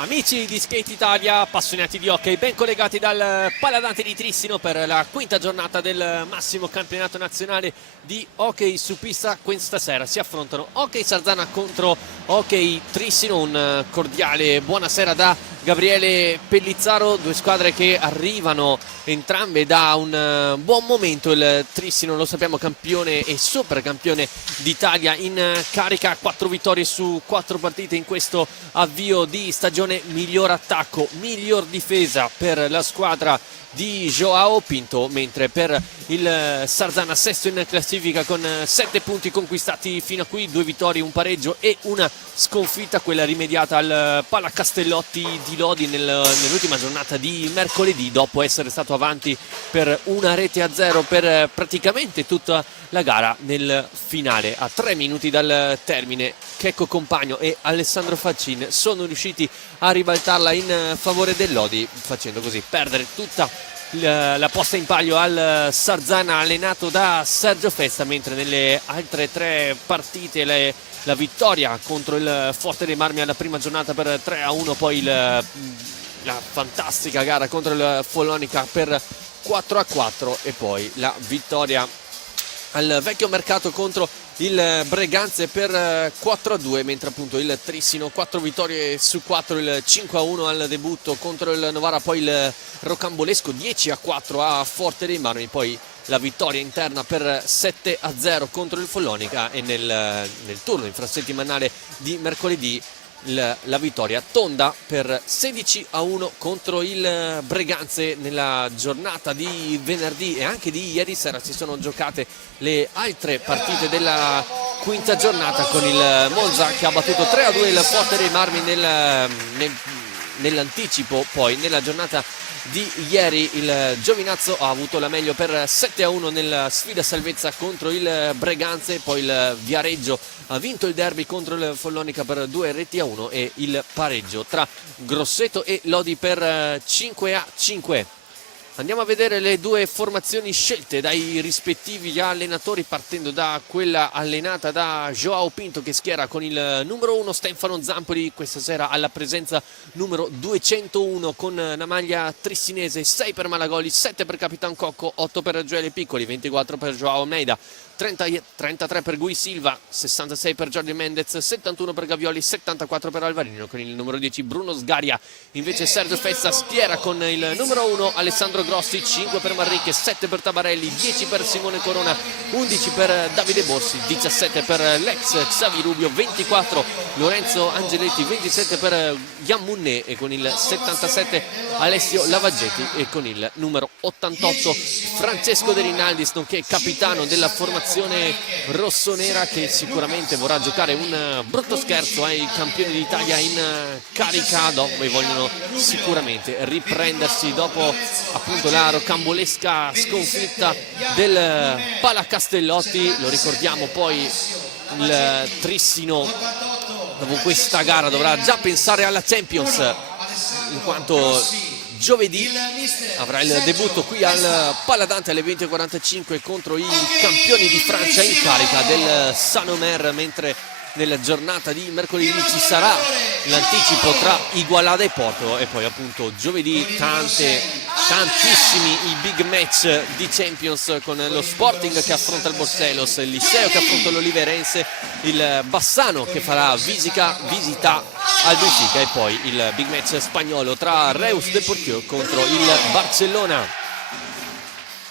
Amici di Skate Italia, appassionati di hockey, ben collegati dal Paladante di Trissino per la quinta giornata del massimo campionato nazionale di hockey su pista. Questa sera si affrontano Hockey Sarzana contro Hockey Trissino. Un cordiale buonasera da Gabriele Pellizzaro, due squadre che arrivano entrambe da un buon momento. Il Trissino, lo sappiamo, campione e super campione d'Italia in carica, 4 vittorie su 4 partite in questo avvio di stagione. Miglior attacco, miglior difesa per la squadra di Joao Pinto, mentre per il Sarzana sesto in classifica con 7 punti conquistati fino a qui, 2 vittorie, un pareggio e una sconfitta, quella rimediata al Palacastellotti di Lodi nell'ultima giornata di mercoledì, dopo essere stato avanti per 1-0 per praticamente tutta la gara. Nel finale, a 3 minuti dal termine, Checco Compagno e Alessandro Faccin sono riusciti a ribaltarla in favore del Lodi, facendo così perdere tutta la posta in palio al Sarzana allenato da Sergio Festa, mentre nelle altre 3 partite la vittoria contro il Forte dei Marmi alla prima giornata per 3-1, poi la fantastica gara contro il Follonica per 4-4 e poi la vittoria al vecchio mercato contro il Breganze per 4-2, mentre appunto il Trissino 4 vittorie su 4, il 5-1 al debutto contro il Novara, poi il rocambolesco 10-4 a Forte dei Marmi, poi la vittoria interna per 7-0 contro il Follonica e nel turno infrasettimanale di mercoledì la vittoria tonda per 16-1 contro il Breganze. Nella giornata di venerdì e anche di ieri sera si sono giocate le altre partite della quinta giornata, con il Monza che ha battuto 3-2 il Forte dei Marmi nell'anticipo. Poi nella giornata di ieri il Giovinazzo ha avuto la meglio per 7-1 nella sfida salvezza contro il Breganze, poi il Viareggio ha vinto il derby contro il Follonica per 2-1 e il pareggio tra Grosseto e Lodi per 5-5. Andiamo a vedere le due formazioni scelte dai rispettivi allenatori, partendo da quella allenata da Joao Pinto, che schiera con il numero 1 Stefano Zampoli, questa sera alla presenza numero 201 con la maglia trissinese, 6 per Malagoli, 7 per Capitan Cocco, 8 per Gioele Piccoli, 24 per Joao Almeida, 33 per Gui Silva, 66 per Giorgio Mendez, 71 per Gavioli, 74 per Alvarino. Con il numero 10 Bruno Sgaria invece Sergio Festa schiera con il numero 1 Alessandro Grossi, 5 per Marricche, 7 per Tabarelli, 10 per Simone Corona, 11 per Davide Borsi, 17 per l'ex Xavi Rubio, 24 Lorenzo Angeletti, 27 per Giammunne e con il 77 Alessio Lavaggetti e con il numero 88 Francesco De Rinaldis, nonché capitano della formazione rossonera, che sicuramente vorrà giocare un brutto scherzo ai campioni d'Italia in carica, dove vogliono sicuramente riprendersi dopo appunto la rocambolesca sconfitta del Palacastellotti. Lo ricordiamo, poi il Trissino dopo questa gara dovrà già pensare alla Champions, in quanto giovedì avrà il debutto qui al Paladante alle 20:45 contro i campioni di Francia in carica del Saint-Omer, mentre nella giornata di mercoledì ci sarà l'anticipo tra Igualada e Porto e poi appunto giovedì tantissimi i big match di Champions, con lo Sporting che affronta il Borsellos, il Liceo che affronta l'Oliverense, il Bassano che farà visita al Benfica e poi il big match spagnolo tra Reus Deportivo contro il Barcellona.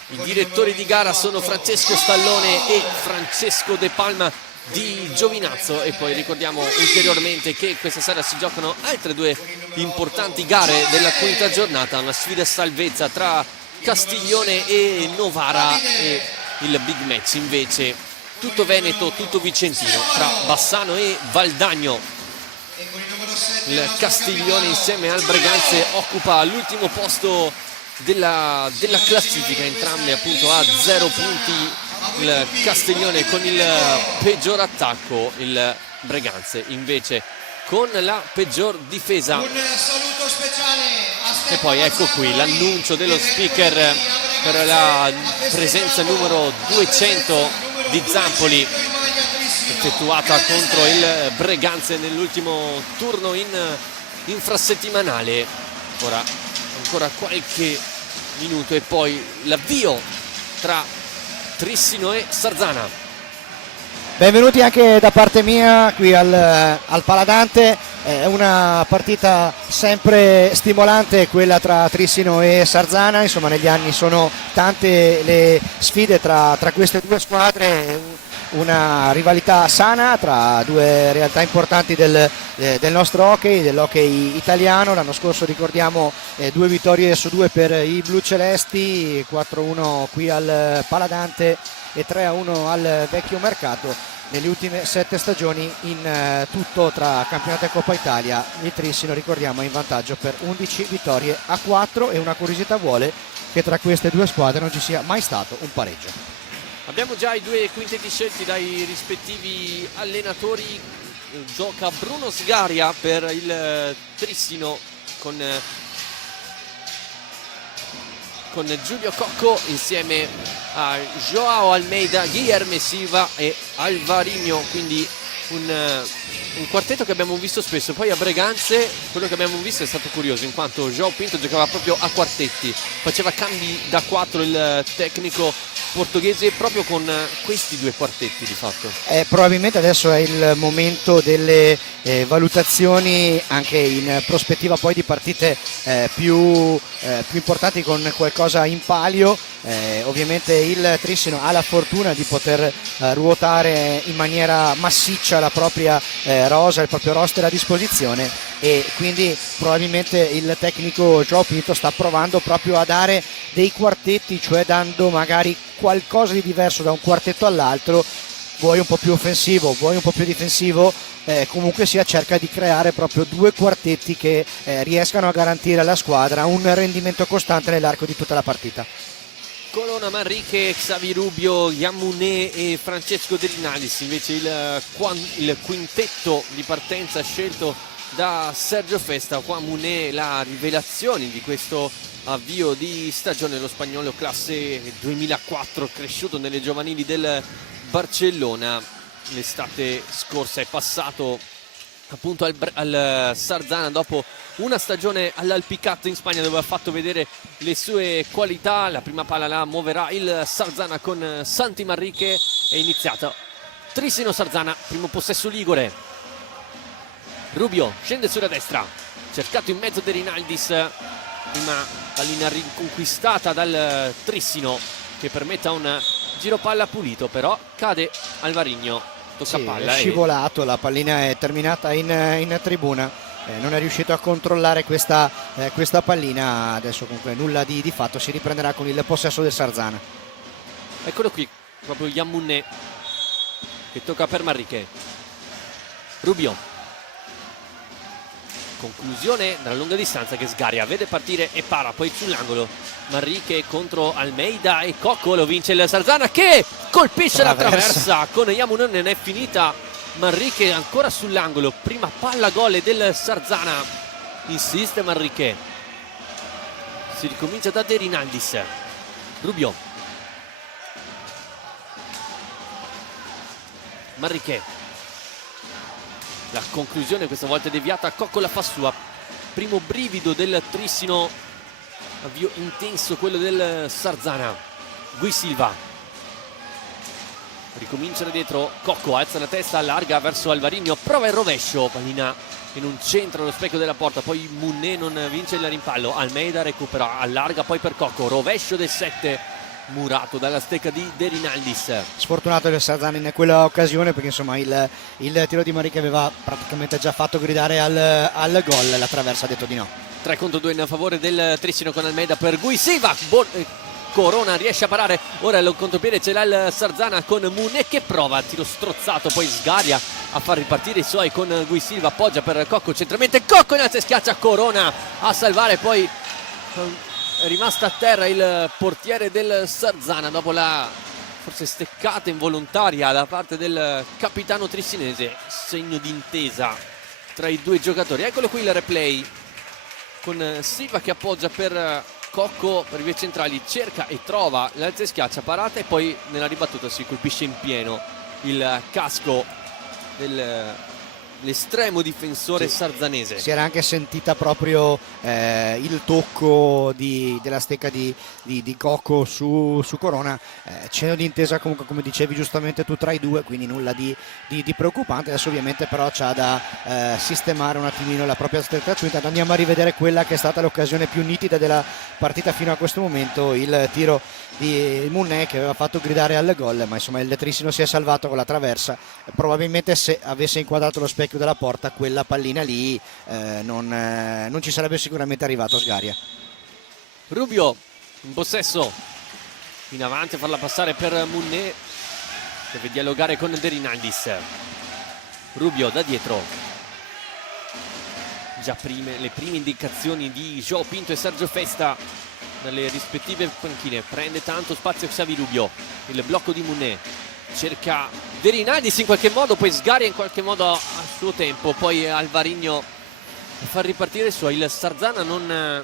I direttori di gara sono Francesco Stallone e Francesco De Palma di Giovinazzo, e poi ricordiamo ulteriormente che questa sera si giocano altre 2 importanti gare della quinta giornata, una sfida salvezza tra Castiglione e Novara e il big match invece tutto Veneto, tutto Vicentino tra Bassano e Valdagno. Il Castiglione insieme al Breganze occupa l'ultimo posto della classifica, entrambe appunto a 0 punti. Il Castiglione con il peggior attacco, il Breganze invece con la peggior difesa. E poi ecco qui l'annuncio dello speaker per la presenza numero 200 di Zampoli, effettuata contro il Breganze nell'ultimo turno in infrasettimanale. Ora ancora qualche minuto e poi l'avvio tra Trissino e Sarzana. Benvenuti anche da parte mia qui al Paladante. È una partita sempre stimolante quella tra Trissino e Sarzana, insomma negli anni sono tante le sfide tra queste due squadre, una rivalità sana tra due realtà importanti del nostro hockey, dell'hockey italiano. L'anno scorso ricordiamo 2 vittorie su 2 per i blu celesti, 4-1 qui al Paladante e 3-1 al Vecchio Mercato. Nelle ultime 7 stagioni in tutto tra campionato e Coppa Italia il Trissino, ricordiamo, è in vantaggio per 11 vittorie a 4 e una curiosità vuole che tra queste due squadre non ci sia mai stato un pareggio. Abbiamo già i due quintetti scelti dai rispettivi allenatori. Gioca Bruno Sgaria per il Trissino con Giulio Cocco insieme a Joao Almeida, Guilherme Silva e Alvarinho, quindi un quartetto che abbiamo visto spesso. Poi a Breganze quello che abbiamo visto è stato curioso, in quanto João Pinto giocava proprio a quartetti, faceva cambi da 4 il tecnico portoghese proprio con questi due quartetti di fatto. Probabilmente adesso è il momento delle valutazioni anche in prospettiva poi di partite più importanti con qualcosa in palio. Ovviamente il Trissino ha la fortuna di poter ruotare in maniera massiccia la propria rosa, il proprio roster a disposizione, e quindi probabilmente il tecnico João Pinto sta provando proprio a dare dei quartetti, cioè dando magari qualcosa di diverso da un quartetto all'altro, vuoi un po' più offensivo, vuoi un po' più difensivo, comunque sia cerca di creare proprio due quartetti che riescano a garantire alla squadra un rendimento costante nell'arco di tutta la partita. Corona, Manrique, Xavi Rubio, Yamune e Francesco De Rinaldis invece il quintetto di partenza scelto da Sergio Festa. Yamune, la rivelazione di questo avvio di stagione, lo spagnolo classe 2004, cresciuto nelle giovanili del Barcellona. L'estate scorsa è passato appunto al Sarzana dopo una stagione all'Alpicat in Spagna, dove ha fatto vedere le sue qualità. La prima palla la muoverà il Sarzana con Santi Manrique. È iniziata Trissino Sarzana, primo possesso ligure. Rubio scende sulla destra, cercato in mezzo De Rinaldis, prima pallina riconquistata dal Trissino che permetta un giro palla pulito, però cade Alvarinho, tocca palla, è scivolato, la pallina è terminata in tribuna, non è riuscito a controllare questa pallina. Adesso comunque nulla di fatto, si riprenderà con il possesso del Sarzana. Eccolo qui, proprio Yamune che tocca per Manrique. Rubio, conclusione dalla lunga distanza che Sgaria vede partire e para poi sull'angolo. Manrique contro Almeida e Cocco, lo vince il Sarzana che colpisce la traversa con Yamune. Non è finita, Manrique ancora sull'angolo, prima palla gol del Sarzana, insiste Manrique, si ricomincia da De Rinaldis. Rubio, Manrique, la conclusione questa volta deviata, Cocco la fa sua. Primo brivido del Trissino, avvio intenso quello del Sarzana. Gui Silva ricomincia da dietro, Cocco alza la testa, allarga verso Alvarinho, prova il rovescio, pallina che non c'entra lo specchio della porta, poi Munné non vince il rimpallo. Almeida recupera, allarga poi per Cocco, rovescio del 7 murato dalla stecca di De Rinaldis. Sfortunato il Sarzana in quella occasione, perché insomma il tiro di Manrique aveva praticamente già fatto gridare al gol, la traversa ha detto di no. 3 contro 2 in favore del Trissino con Almeida per Gui Silva. Corona riesce a parare, ora il contropiede ce l'ha il Sarzana con Munné che prova, tiro strozzato, poi Sgaria a far ripartire i suoi con Gui Silva, appoggia per Cocco centralmente, Cocco in alto e schiaccia Corona a salvare, poi è rimasto a terra il portiere del Sarzana dopo la forse steccata involontaria da parte del capitano trissinese, segno di intesa tra i due giocatori. Eccolo qui il replay con Silva che appoggia per Cocco per i vie centrali, cerca e trova l'alza e schiaccia, parata e poi nella ribattuta si colpisce in pieno il casco del l'estremo difensore sarzanese. Si era anche sentita proprio il tocco della stecca di Cocco su Corona, cenno di intesa comunque, come dicevi giustamente tu, tra i due, quindi nulla di preoccupante. Adesso ovviamente però c'ha da sistemare un attimino la propria steccatura. Intanto andiamo a rivedere quella che è stata l'occasione più nitida della partita fino a questo momento, il tiro di Munné che aveva fatto gridare al gol, ma insomma il Trissino si è salvato con la traversa. Probabilmente se avesse inquadrato lo specchio della porta quella pallina lì non ci sarebbe sicuramente arrivato Sgaria. Rubio in possesso, in avanti a farla passare per Munné, deve dialogare con Derinaldis. Rubio da dietro, già le prime indicazioni di João Pinto e Sergio Festa dalle rispettive panchine. Prende tanto spazio Xavi Rubio, il blocco di Munné, cerca Derinaldis in qualche modo, poi Sgaria in qualche modo a suo tempo, poi Alvarinho fa ripartire il suo. Il Sarzana non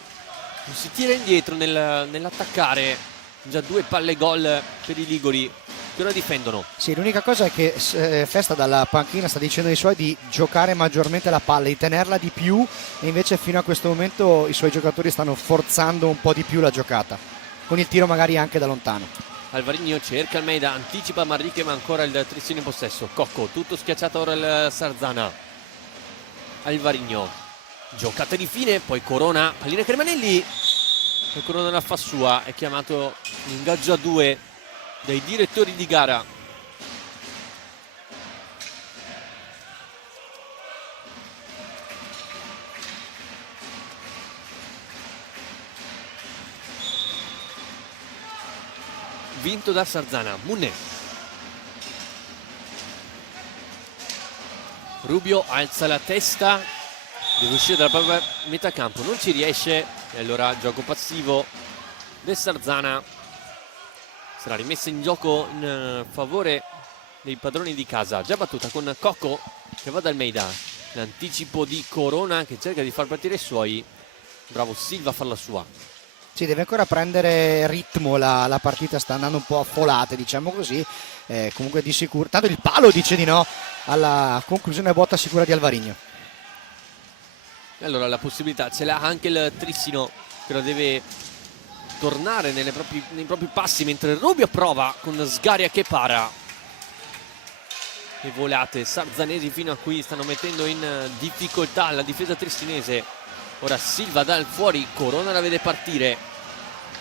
si tira indietro nell'attaccare, già 2 palle gol per i liguri che ora difendono. Sì, l'unica cosa è che Festa dalla panchina sta dicendo ai suoi di giocare maggiormente la palla, di tenerla di più, e invece fino a questo momento i suoi giocatori stanno forzando un po' di più la giocata, con il tiro magari anche da lontano. Alvarinho cerca Almeida, anticipa Manrique, ma ancora il Trissino in possesso. Cocco, tutto schiacciato ora il Sarzana. Alvarinho, giocata di fine, poi Corona, pallina che rimane lì e Corona la fa sua. È chiamato l'ingaggio a 2 dai direttori di gara. Vinto da Sarzana. Munné, Rubio alza la testa, deve uscire dalla propria metà campo, non ci riesce, e allora gioco passivo del Sarzana. Sarà rimessa in gioco in favore dei padroni di casa. Già battuta con Cocco che va da Almeida, l'anticipo di Corona che cerca di far partire i suoi. Bravo Silva a farla sua. Sì, deve ancora prendere ritmo la partita, sta andando un po' a folate, diciamo così. Comunque di sicuro, tanto il palo dice di no alla conclusione botta sicura di Alvarinho. E allora la possibilità ce l'ha anche il Trissino, che lo deve tornare nei propri passi, mentre Rubio prova con Sgaria che para. Le volate sarzanesi fino a qui stanno mettendo in difficoltà la difesa tristinese. Ora Silva dal fuori, Corona la vede partire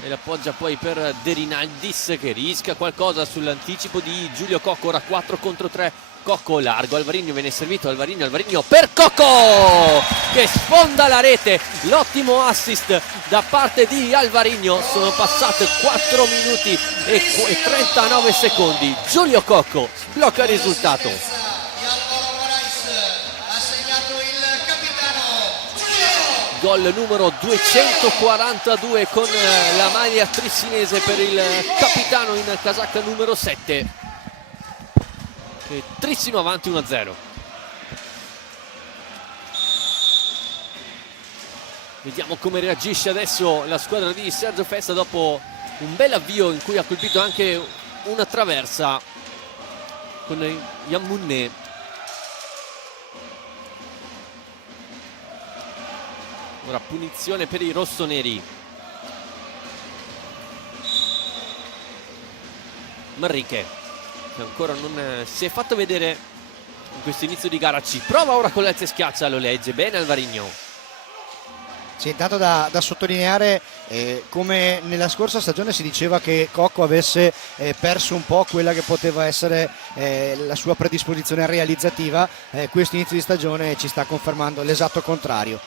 e l'appoggia poi per Derinaldis che rischia qualcosa sull'anticipo di Giulio Cocco. Ora 4 contro 3, Cocco largo, Alvarinho viene servito, Alvarinho per Cocco che sfonda la rete. L'ottimo assist da parte di Alvarinho. Sono passate 4 minuti e 39 secondi. Giulio Cocco sblocca il risultato. Gol numero 242 con la maglia trissinese per il capitano in casacca numero 7. E Trissino avanti 1-0. Vediamo come reagisce adesso la squadra di Sergio Festa dopo un bel avvio in cui ha colpito anche una traversa con Yan Munné. Ora punizione per i rossoneri. Manrique che ancora non si è fatto vedere in questo inizio di gara. Ci prova ora con l'alza e schiaccia, lo legge bene Alvarinho. Sì, intanto da sottolineare come nella scorsa stagione si diceva che Cocco avesse perso un po' quella che poteva essere la sua predisposizione realizzativa. Questo inizio di stagione ci sta confermando l'esatto contrario.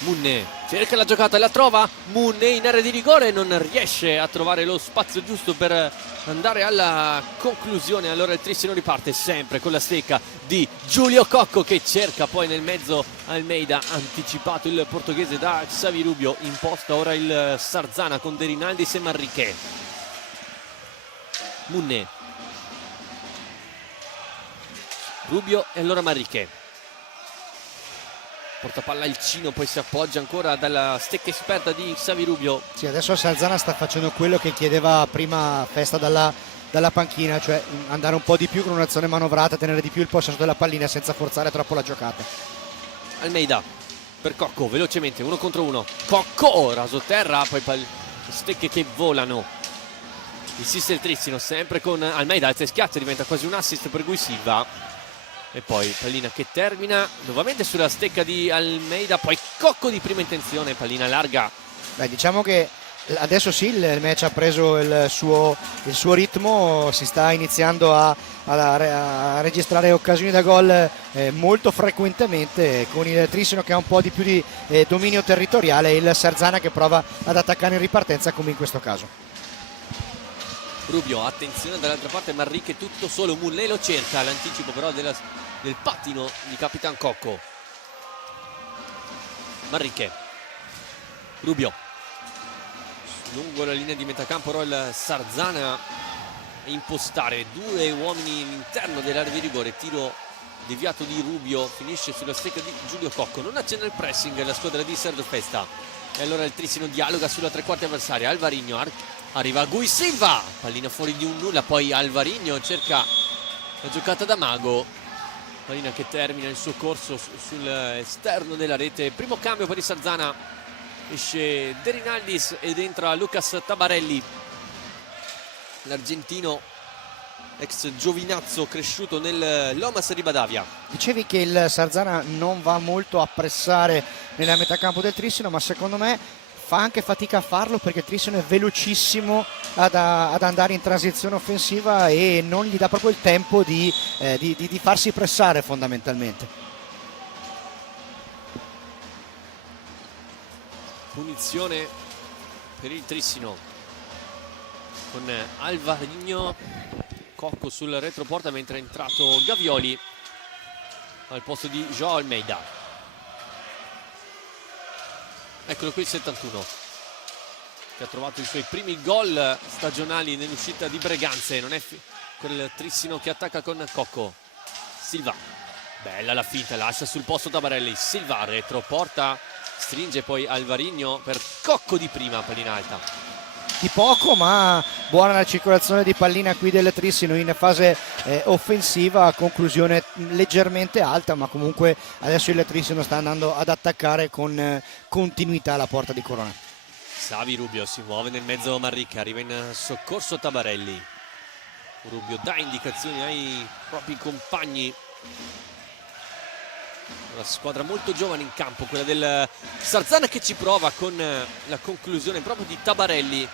Munné cerca la giocata, la trova. Munné in area di rigore, non riesce a trovare lo spazio giusto per andare alla conclusione. Allora il Trissino riparte sempre con la stecca di Giulio Cocco che cerca poi nel mezzo Almeida, anticipato il portoghese da Xavi Rubio. Imposta ora il Sarzana con Derinaldis e Manrique. Munné, Rubio e allora Manrique. Porta palla il Cino, poi si appoggia ancora dalla stecca esperta di Xavi Rubio. Sì, adesso Sarzana sta facendo quello che chiedeva prima Festa dalla dalla panchina, cioè andare un po' di più con un'azione manovrata, tenere di più il possesso della pallina senza forzare troppo la giocata. Almeida per Cocco, velocemente, 1 contro 1. Cocco, raso terra, poi stecche che volano. Insiste il Trissino, sempre con Almeida, alza e schiaccia, diventa quasi un assist per Gui Silva. E poi pallina che termina nuovamente sulla stecca di Almeida, poi Cocco di prima intenzione, pallina larga. Beh, diciamo che adesso sì, il match ha preso il suo ritmo, si sta iniziando a registrare occasioni da gol molto frequentemente, con il Trissino che ha un po' di più di dominio territoriale e il Sarzana che prova ad attaccare in ripartenza come in questo caso. Rubio, attenzione dall'altra parte, Manrique tutto solo, Mulè lo cerca, l'anticipo però del pattino di Capitan Cocco. Manrique, Rubio, lungo la linea di metacampo, però il Sarzana a impostare 2 uomini all'interno dell'area di rigore, tiro deviato di Rubio, finisce sulla stecca di Giulio Cocco, non accenna il pressing la squadra di Sergio Festa, e allora il Trissino dialoga sulla tre quarti avversaria. Alvarino arriva a Gui Silva, pallina fuori di un nulla, poi Alvarino cerca la giocata da mago, pallina che termina il suo corso sull'esterno della rete. Primo cambio per il Sarzana, esce De Rinaldis ed entra Lucas Tabarelli, l'argentino ex Giovinazzo cresciuto nel Lomas di Badavia. Dicevi che il Sarzana non va molto a pressare nella metacampo del Trissino, ma secondo me fa anche fatica a farlo perché il Trissino è velocissimo ad andare in transizione offensiva e non gli dà proprio il tempo di farsi pressare fondamentalmente. Punizione per il Trissino con Alvarino, Cocco sul retroporta mentre è entrato Gavioli al posto di João Almeida. Eccolo qui il 71 che ha trovato i suoi primi gol stagionali nell'uscita di Breganze. Non è quel Trissino che attacca con Cocco. Silva, bella la finta, lascia sul posto Tabarelli. Silva retroporta, stringe poi Alvarino per Cocco di prima, pallina alta. Di poco, ma buona la circolazione di pallina qui del Trissino in fase offensiva, conclusione leggermente alta, ma comunque adesso il Trissino sta andando ad attaccare con continuità la porta di Corona. Savi Rubio si muove nel mezzo, Manrique arriva in soccorso Tabarelli. Rubio dà indicazioni ai propri compagni. Una squadra molto giovane in campo, quella del Sarzana, che ci prova con la conclusione proprio di Tabarelli.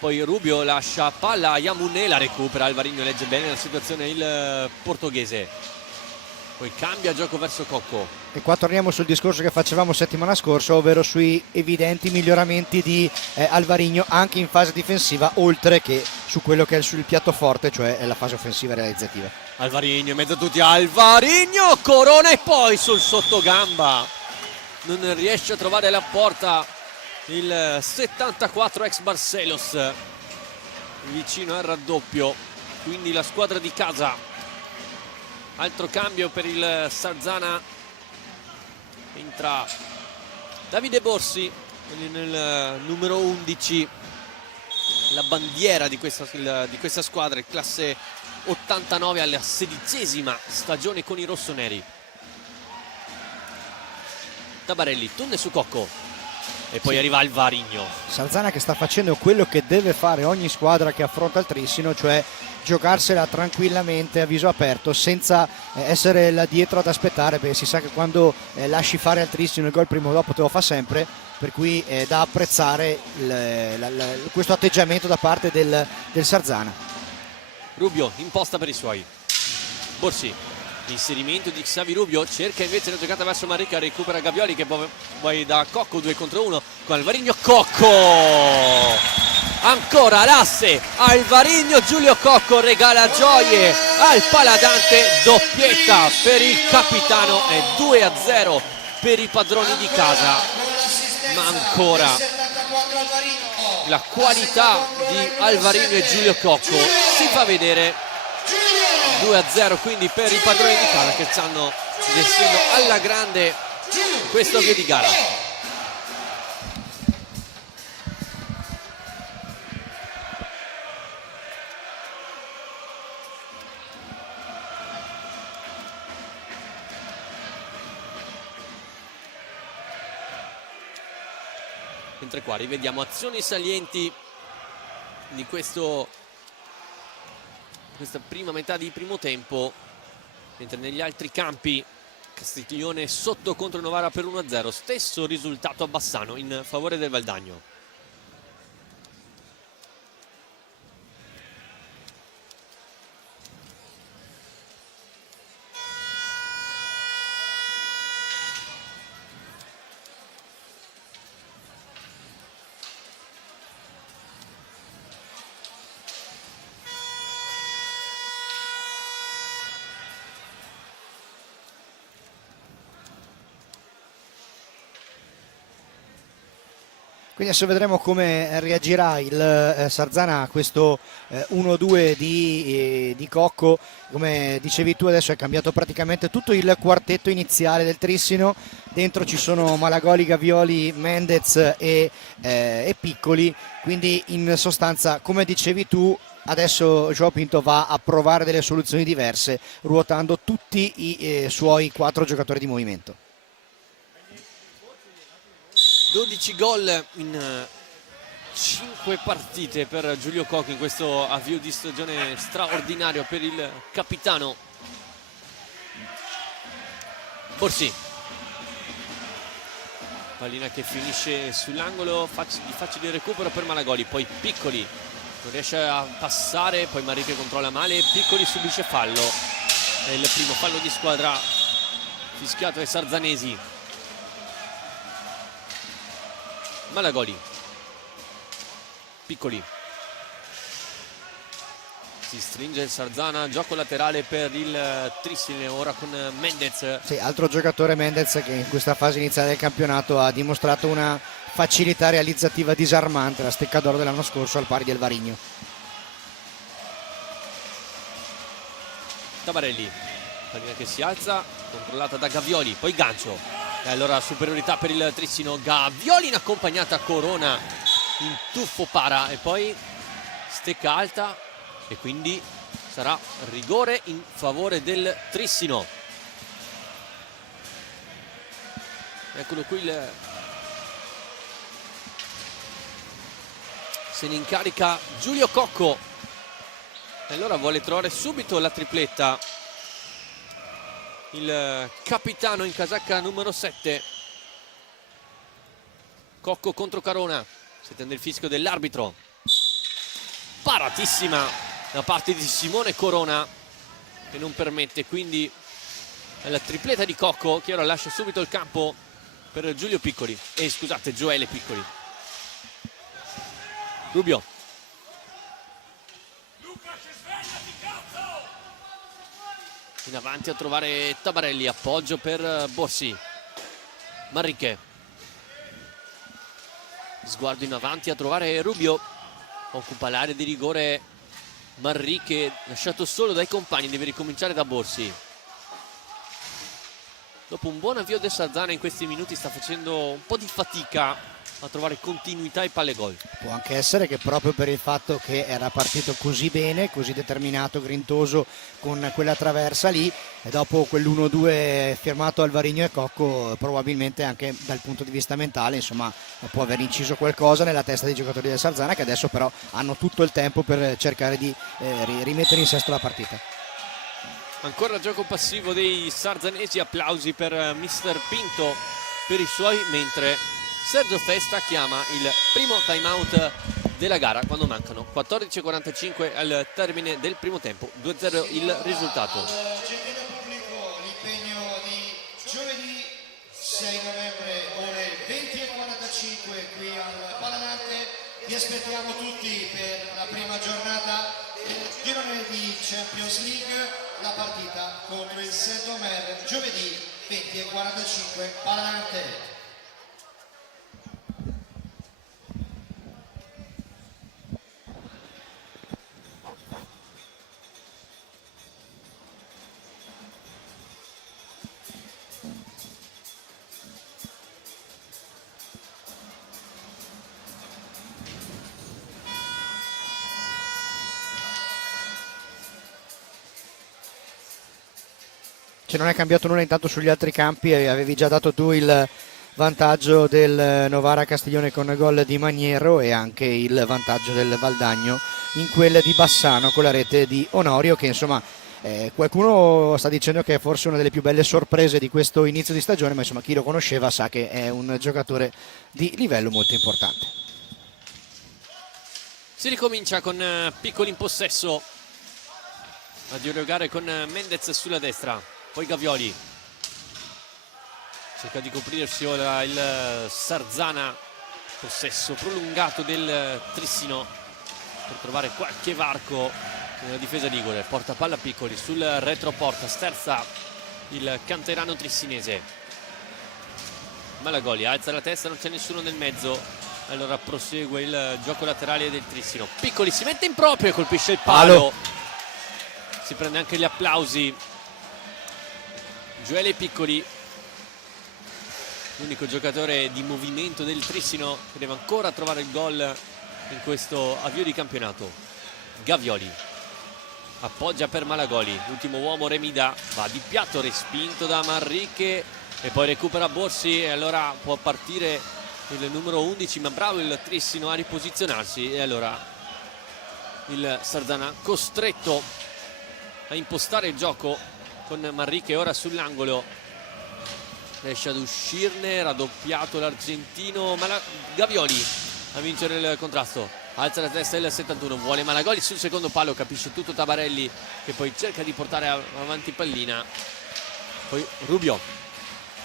Poi Rubio lascia palla a Yamunè, la recupera, Alvarino legge bene la situazione il portoghese. Poi cambia gioco verso Cocco. E qua torniamo sul discorso che facevamo settimana scorsa, ovvero sui evidenti miglioramenti di Alvarino anche in fase difensiva, oltre che su quello che è sul piatto forte, cioè la fase offensiva realizzativa. Alvarino in mezzo a tutti, Alvarino, Corona e poi sul sottogamba non riesce a trovare la porta il 74 ex Barcelos, vicino al raddoppio, quindi la squadra di casa. Altro cambio per il Sarzana, entra Davide Borsi nel numero 11, la bandiera di questa squadra, il classe 89 alla 16ª stagione con i rossoneri. Tabarelli, tunne su Cocco e poi arriva Alvarino. Sarzana che sta facendo quello che deve fare ogni squadra che affronta il Trissino, cioè giocarsela tranquillamente a viso aperto senza essere là dietro ad aspettare, perché si sa che quando lasci fare al Trissino il gol prima o dopo te lo fa sempre, per cui è da apprezzare questo atteggiamento da parte del Sarzana. Rubio imposta per i suoi. Borsi, inserimento di Xavi Rubio, cerca invece la giocata verso Manrique, recupera Gavioli che poi da Cocco 2 contro 1 con Alvarino. Cocco ancora l'asse, Alvarino, Giulio Cocco regala gioie al Paladante, doppietta per il capitano e 2-0 per i padroni di casa. Ma ancora la qualità di Alvarino e Giulio Cocco si fa vedere. 2-0 quindi per i padroni di casa che stanno gestendo alla grande questo avvio di gara. mentre qua rivediamo azioni salienti di questa prima metà di primo tempo, mentre negli altri campi Castiglione sotto contro Novara per 1-0, stesso risultato a Bassano in favore del Valdagno. Quindi adesso vedremo come reagirà il Sarzana a questo 1-2 di Cocco. Come dicevi tu, adesso è cambiato praticamente tutto il quartetto iniziale del Trissino. Dentro ci sono Malagoli, Gavioli, Mendez e Piccoli, quindi in sostanza, come dicevi tu, adesso Joao Pinto va a provare delle soluzioni diverse, ruotando tutti i suoi 4 giocatori di movimento. 12 gol in 5 partite per Giulio Cocco in questo avvio di stagione straordinario per il capitano. Borsi, pallina che finisce sull'angolo di facile recupero per Malagoli, poi Piccoli non riesce a passare, poi Mariche controlla male, Piccoli subisce fallo, è il primo fallo di squadra fischiato ai sarzanesi. Malagoli, Piccoli, si stringe il Sarzana, gioco laterale per il Trissine ora con Mendez. Sì, altro giocatore, Mendez, che in questa fase iniziale del campionato ha dimostrato una facilità realizzativa disarmante, la stecca d'oro dell'anno scorso al pari del Varigno. Tabarelli, pallina che si alza, controllata da Gavioli, poi gancio. E allora superiorità per il Trissino, Gavioli in accompagnata Corona in tuffo para e poi stecca alta e quindi sarà rigore in favore del Trissino. Eccolo qui se ne incarica Giulio Cocco e allora vuole trovare subito la tripletta il capitano in casacca numero 7. Cocco contro Carona, si tende il fischio dell'arbitro, paratissima da parte di Simone Corona che non permette, quindi la tripletta di Cocco che ora lascia subito il campo per Giulio Piccoli, scusate, Gioele Piccoli. Rubio, in avanti a trovare Tabarelli, appoggio per Borsi, Manrique, sguardo in avanti a trovare Rubio, occupa l'area di rigore Manrique, lasciato solo dai compagni, deve ricominciare da Borsi. Dopo un buon avvio del Sarzana in questi minuti sta facendo un po' di fatica a trovare continuità e palle gol. Può anche essere che proprio per il fatto che era partito così bene, così determinato, grintoso con quella traversa lì, e dopo quell'1-2 firmato al Varigno e Cocco, probabilmente anche dal punto di vista mentale, insomma, può aver inciso qualcosa nella testa dei giocatori del Sarzana, che adesso però hanno tutto il tempo per cercare di rimettere in sesto la partita. Ancora gioco passivo dei sarzanesi, applausi per Mister Pinto per i suoi, mentre Sergio Festa chiama il primo time out della gara quando mancano 14:45 al termine del primo tempo, 2-0 il risultato. Gentile pubblico, l'impegno di giovedì 6 novembre ore 20:45 qui al Paladante. Vi aspettiamo tutti per la prima giornata del girone di Champions League, la partita contro il Saint-Omer giovedì 20:45 Paladante. Non è cambiato nulla intanto sugli altri campi, avevi già dato tu il vantaggio del Novara Castiglione con gol di Maniero e anche il vantaggio del Valdagno in quella di Bassano con la rete di Onorio, che insomma qualcuno sta dicendo che è forse una delle più belle sorprese di questo inizio di stagione, ma insomma chi lo conosceva sa che è un giocatore di livello molto importante. Si ricomincia con Piccoli in possesso a dialogare con Mendez sulla destra, poi Gavioli cerca di coprirsi ora il Sarzana, possesso prolungato del Trissino per trovare qualche varco nella difesa ligure. Porta palla Piccoli sul retroporta, sterza il canterano trissinese. Malagoli alza la testa, non c'è nessuno nel mezzo, allora prosegue il gioco laterale del Trissino. Piccoli si mette in proprio e colpisce il palo. Si prende anche gli applausi Gioele Piccoli, l'unico giocatore di movimento del Trissino che deve ancora trovare il gol in questo avvio di campionato. Gavioli appoggia per Malagoli, l'ultimo uomo Remida, va di piatto, respinto da Manrique e poi recupera Borsi e allora può partire il numero 11, ma bravo il Trissino a riposizionarsi e allora il Sarzana costretto a impostare il gioco con Manrique ora sull'angolo, riesce ad uscirne, raddoppiato l'argentino, ma Gavioli a vincere il contrasto, alza la testa il 71, vuole Malagoli sul secondo palo, capisce tutto Tabarelli che poi cerca di portare avanti pallina, poi Rubio,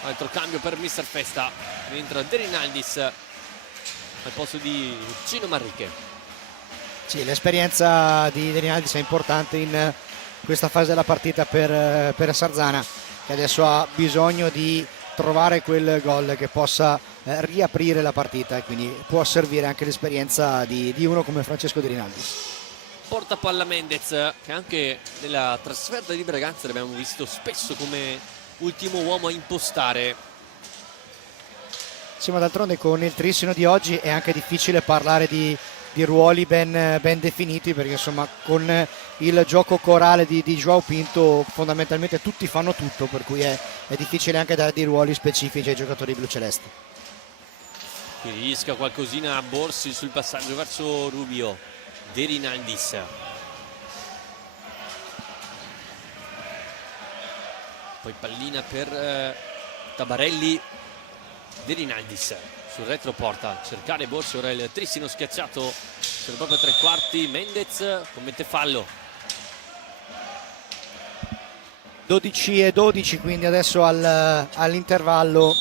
altro cambio per Mister Festa, rientra De Rinaldis al posto di Cino Manrique. Sì, l'esperienza di De Rinaldis è importante in questa fase della partita per Sarzana, che adesso ha bisogno di trovare quel gol che possa riaprire la partita e quindi può servire anche l'esperienza di uno come Francesco De Rinaldis. Porta palla Mendez, che anche nella trasferta di Braganza l'abbiamo visto spesso come ultimo uomo a impostare. Sì, ma d'altronde con il Trissino di oggi è anche difficile parlare di ruoli ben definiti, perché insomma con il gioco corale di João Pinto fondamentalmente tutti fanno tutto, per cui è difficile anche dare dei ruoli specifici ai giocatori blucelesti. Qui rischia qualcosina a Borsi sul passaggio verso Rubio. De Rinaldis, poi pallina per Tabarelli. De Rinaldis sul retroporta, cercare Borsi, ora il Trissino schiacciato, sono proprio tre quarti, Mendez commette fallo. 12-12 quindi adesso all'intervallo,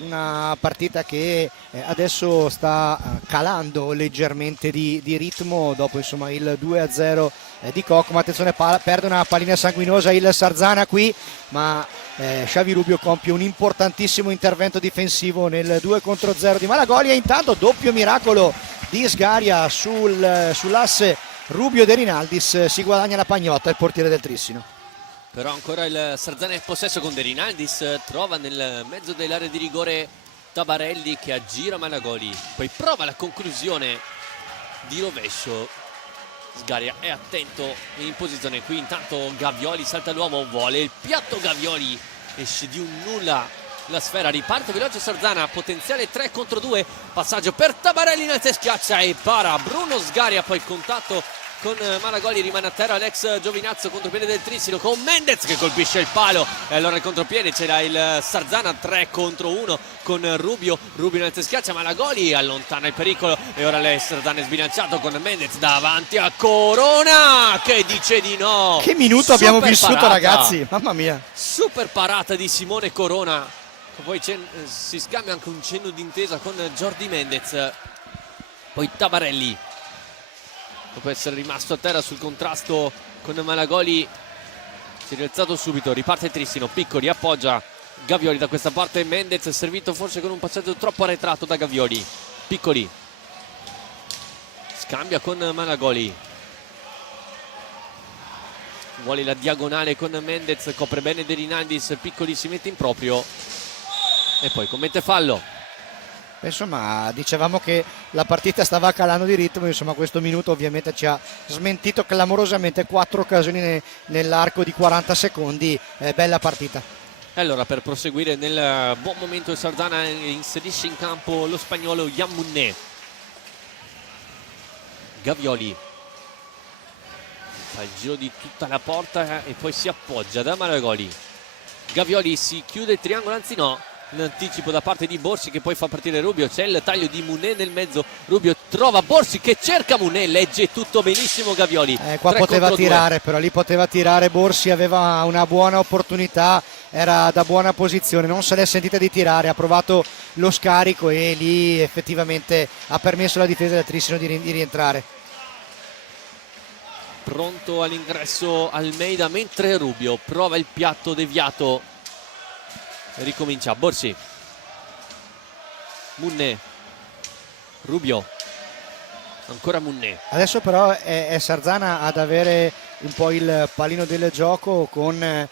una partita che adesso sta calando leggermente di ritmo dopo insomma il 2-0 di Koch, ma attenzione, perde una pallina sanguinosa il Sarzana qui, ma Xavi Rubio compie un importantissimo intervento difensivo nel 2 contro 0 di Malagoli e intanto doppio miracolo di Sgaria sull'asse Rubio De Rinaldis, si guadagna la pagnotta il portiere del Trissino. Però ancora il Sarzana è in possesso con De Rinaldis, trova nel mezzo dell'area di rigore Tabarelli che aggira Malagoli, poi prova la conclusione di rovescio. Sgaria è attento in posizione qui, intanto Gavioli salta l'uomo, vuole il piatto Gavioli, esce di un nulla la sfera, riparte veloce Sarzana, potenziale 3 contro 2, passaggio per Tabarelli in alta e schiaccia e para Bruno Sgaria, poi il contatto con Malagoli, rimane a terra l'ex Giovinazzo, contropiede del Trissino con Mendez che colpisce il palo e allora il contropiede c'era il Sarzana, 3 contro 1 con Rubio in alta e schiaccia, Malagoli allontana il pericolo e ora il Sarzana è sbilanciato con Mendez davanti a Corona che dice di no. Che minuto Super abbiamo vissuto parata, ragazzi, mamma mia, super parata di Simone Corona, poi si scambia anche un cenno d'intesa con Jordi Mendez, poi Tabarelli dopo essere rimasto a terra sul contrasto con Malagoli si è rialzato subito, riparte Trissino, Piccoli appoggia Gavioli da questa parte, Mendez è servito forse con un passaggio troppo arretrato da Gavioli, Piccoli scambia con Malagoli, vuole la diagonale con Mendez, copre bene De Rinaldis, Piccoli si mette in proprio e poi commette fallo. insomma dicevamo che la partita stava calando di ritmo, insomma questo minuto ovviamente ci ha smentito clamorosamente, 4 occasioni nell'arco di 40 secondi, bella partita. E allora, per proseguire nel buon momento il Sarzana, inserisce in campo lo spagnolo Jan Munné. Gavioli fa il giro di tutta la porta e poi si appoggia da Malagoli. Gavioli si chiude il triangolo, anzi no, l'anticipo da parte di Borsi che poi fa partire Rubio. C'è il taglio di Munné nel mezzo, Rubio trova Borsi che cerca Munné, legge tutto benissimo Gavioli. Qua 3 poteva contro 2. tirare, però lì poteva tirare. Borsi aveva una buona opportunità, era da buona posizione, non se l'è sentita di tirare, ha provato lo scarico e lì effettivamente ha permesso alla difesa del Trissino di rientrare. Pronto all'ingresso Almeida, mentre Rubio prova il piatto deviato. Ricomincia Borsi, Munné, Rubio, ancora Munné. Adesso però è Sarzana ad avere un po' il pallino del gioco con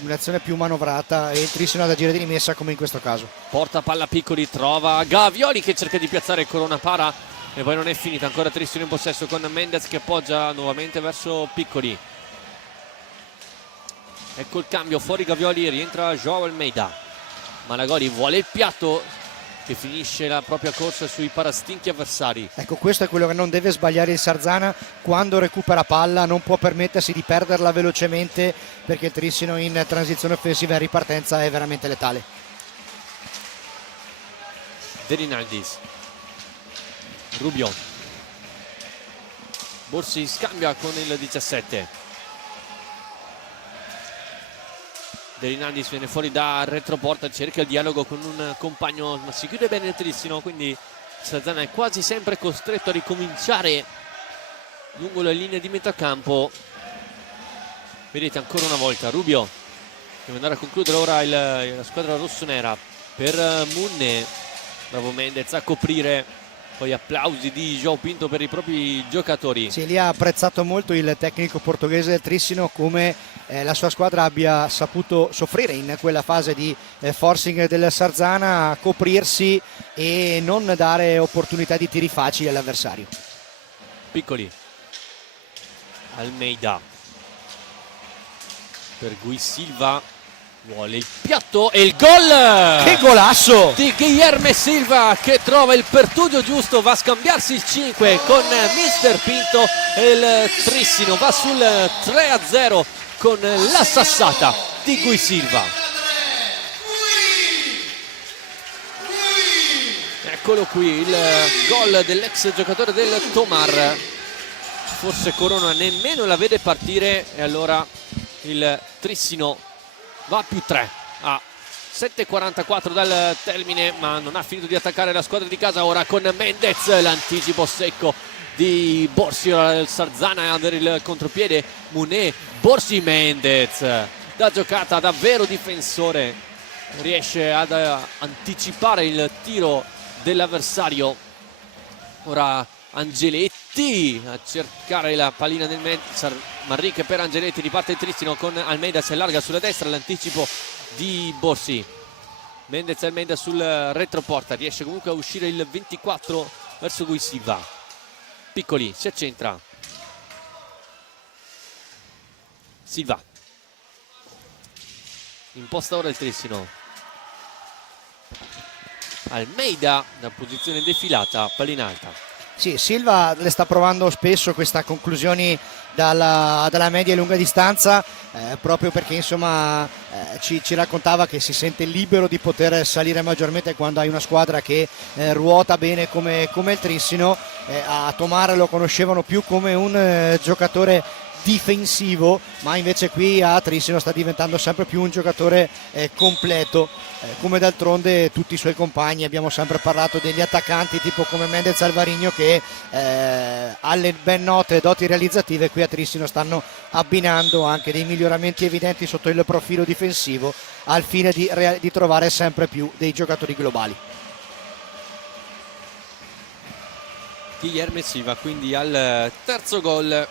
un'azione più manovrata e il Trissino ad agire di rimessa come in questo caso. Porta palla Piccoli, trova Gavioli che cerca di piazzare Corona para e poi non è finita, ancora Trissino in possesso con Mendez che appoggia nuovamente verso Piccoli. Ecco il cambio, fuori Gavioli, rientra Joao Almeida. Malagoli vuole il piatto che finisce la propria corsa sui parastinchi avversari. Ecco, questo è quello che non deve sbagliare il Sarzana quando recupera palla, non può permettersi di perderla velocemente perché il Trissino in transizione offensiva e ripartenza è veramente letale. De Rinaldis, Rubio, Borsi scambia con il 17. De Rinaldis viene fuori da retroporta, cerca il dialogo con un compagno, ma si chiude bene il Trissino, quindi Sarzana è quasi sempre costretto a ricominciare lungo la linea di metà campo. Vedete ancora una volta Rubio deve andare a concludere ora la squadra rossonera per Munné. Bravo Mendez a coprire. Poi applausi di João Pinto per i propri giocatori. Sì, lì ha apprezzato molto il tecnico portoghese del Trissino come la sua squadra abbia saputo soffrire in quella fase di forcing del Sarzana, coprirsi e non dare opportunità di tiri facili all'avversario. Piccoli, Almeida per Gui Silva, vuole il piatto e il gol! Che golasso! Di Guilherme Silva che trova il pertugio giusto, va a scambiarsi il 5 con Mister Pinto e il Trissino va sul 3-0 con la sassata di Gui Silva. Eccolo qui il gol dell'ex giocatore del Tomar. Forse Corona nemmeno la vede partire e allora il Trissino va a più 3 a 7:44 dal termine, ma non ha finito di attaccare la squadra di casa. Ora con Mendez, l'anticipo secco di Borsi, il Sarzana ad avere il contropiede. Munné, Borsi, Mendez da giocata davvero difensore, riesce ad anticipare il tiro dell'avversario. Ora Angeletti a cercare la pallina nel mezzo, Manrique per Angeletti, riparte il Trissino con Almeida, si allarga sulla destra, l'anticipo di Borsi. Mendez e Almeida sul retroporta, riesce comunque a uscire il 24 verso Gui Silva. Piccoli, si accentra. Silva. Imposta ora il Trissino. Almeida da posizione defilata, pallina alta. Sì, Silva le sta provando spesso queste conclusioni dalla media e lunga distanza, proprio perché insomma ci raccontava che si sente libero di poter salire maggiormente quando hai una squadra che ruota bene come il Trissino. A Tomar lo conoscevano più come un giocatore difensivo, ma invece qui a Trissino sta diventando sempre più un giocatore completo, come d'altronde tutti i suoi compagni. Abbiamo sempre parlato degli attaccanti tipo come Mendez Alvarinho che alle ben note doti realizzative qui a Trissino stanno abbinando anche dei miglioramenti evidenti sotto il profilo difensivo al fine di trovare sempre più dei giocatori globali. Guilherme Silva quindi al terzo gol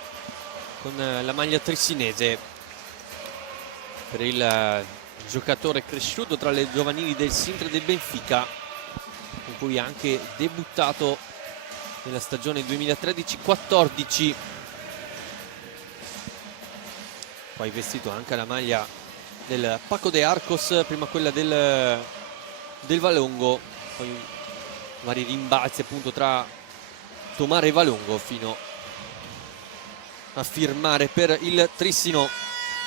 con la maglia trissinese per il giocatore cresciuto tra le giovanili del Sintra del Benfica, con cui ha anche debuttato nella stagione 2013-14, poi vestito anche la maglia del Paco de Arcos, prima quella del Valongo, poi vari rimbalzi appunto tra Tomare e Valongo fino a firmare per il Trissino.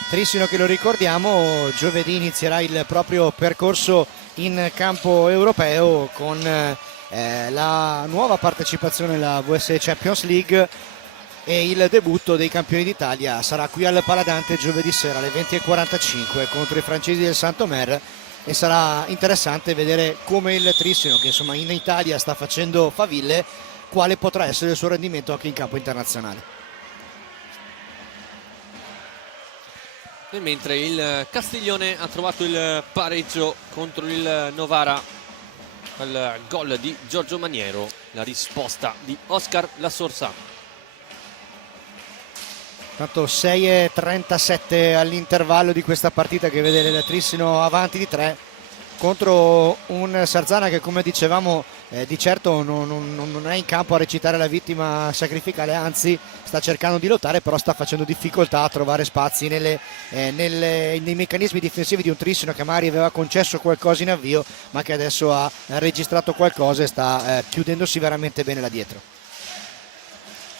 Trissino che, lo ricordiamo, giovedì inizierà il proprio percorso in campo europeo con la nuova partecipazione alla VSE Champions League, e il debutto dei campioni d'Italia sarà qui al Paladante giovedì sera alle 20:45 contro i francesi del Saint-Omer, e sarà interessante vedere come il Trissino, che insomma in Italia sta facendo faville, quale potrà essere il suo rendimento anche in campo internazionale. E mentre il Castiglione ha trovato il pareggio contro il Novara al gol di Giorgio Maniero, la risposta di Oscar La Sorsa. Tanto 6:37 all'intervallo di questa partita, che vede il Trissino avanti di 3 contro un Sarzana che, come dicevamo, di certo non è in campo a recitare la vittima sacrificale, anzi sta cercando di lottare, però sta facendo difficoltà a trovare spazi nei meccanismi difensivi di un Trissino che magari aveva concesso qualcosa in avvio, ma che adesso ha registrato qualcosa e sta chiudendosi veramente bene là dietro.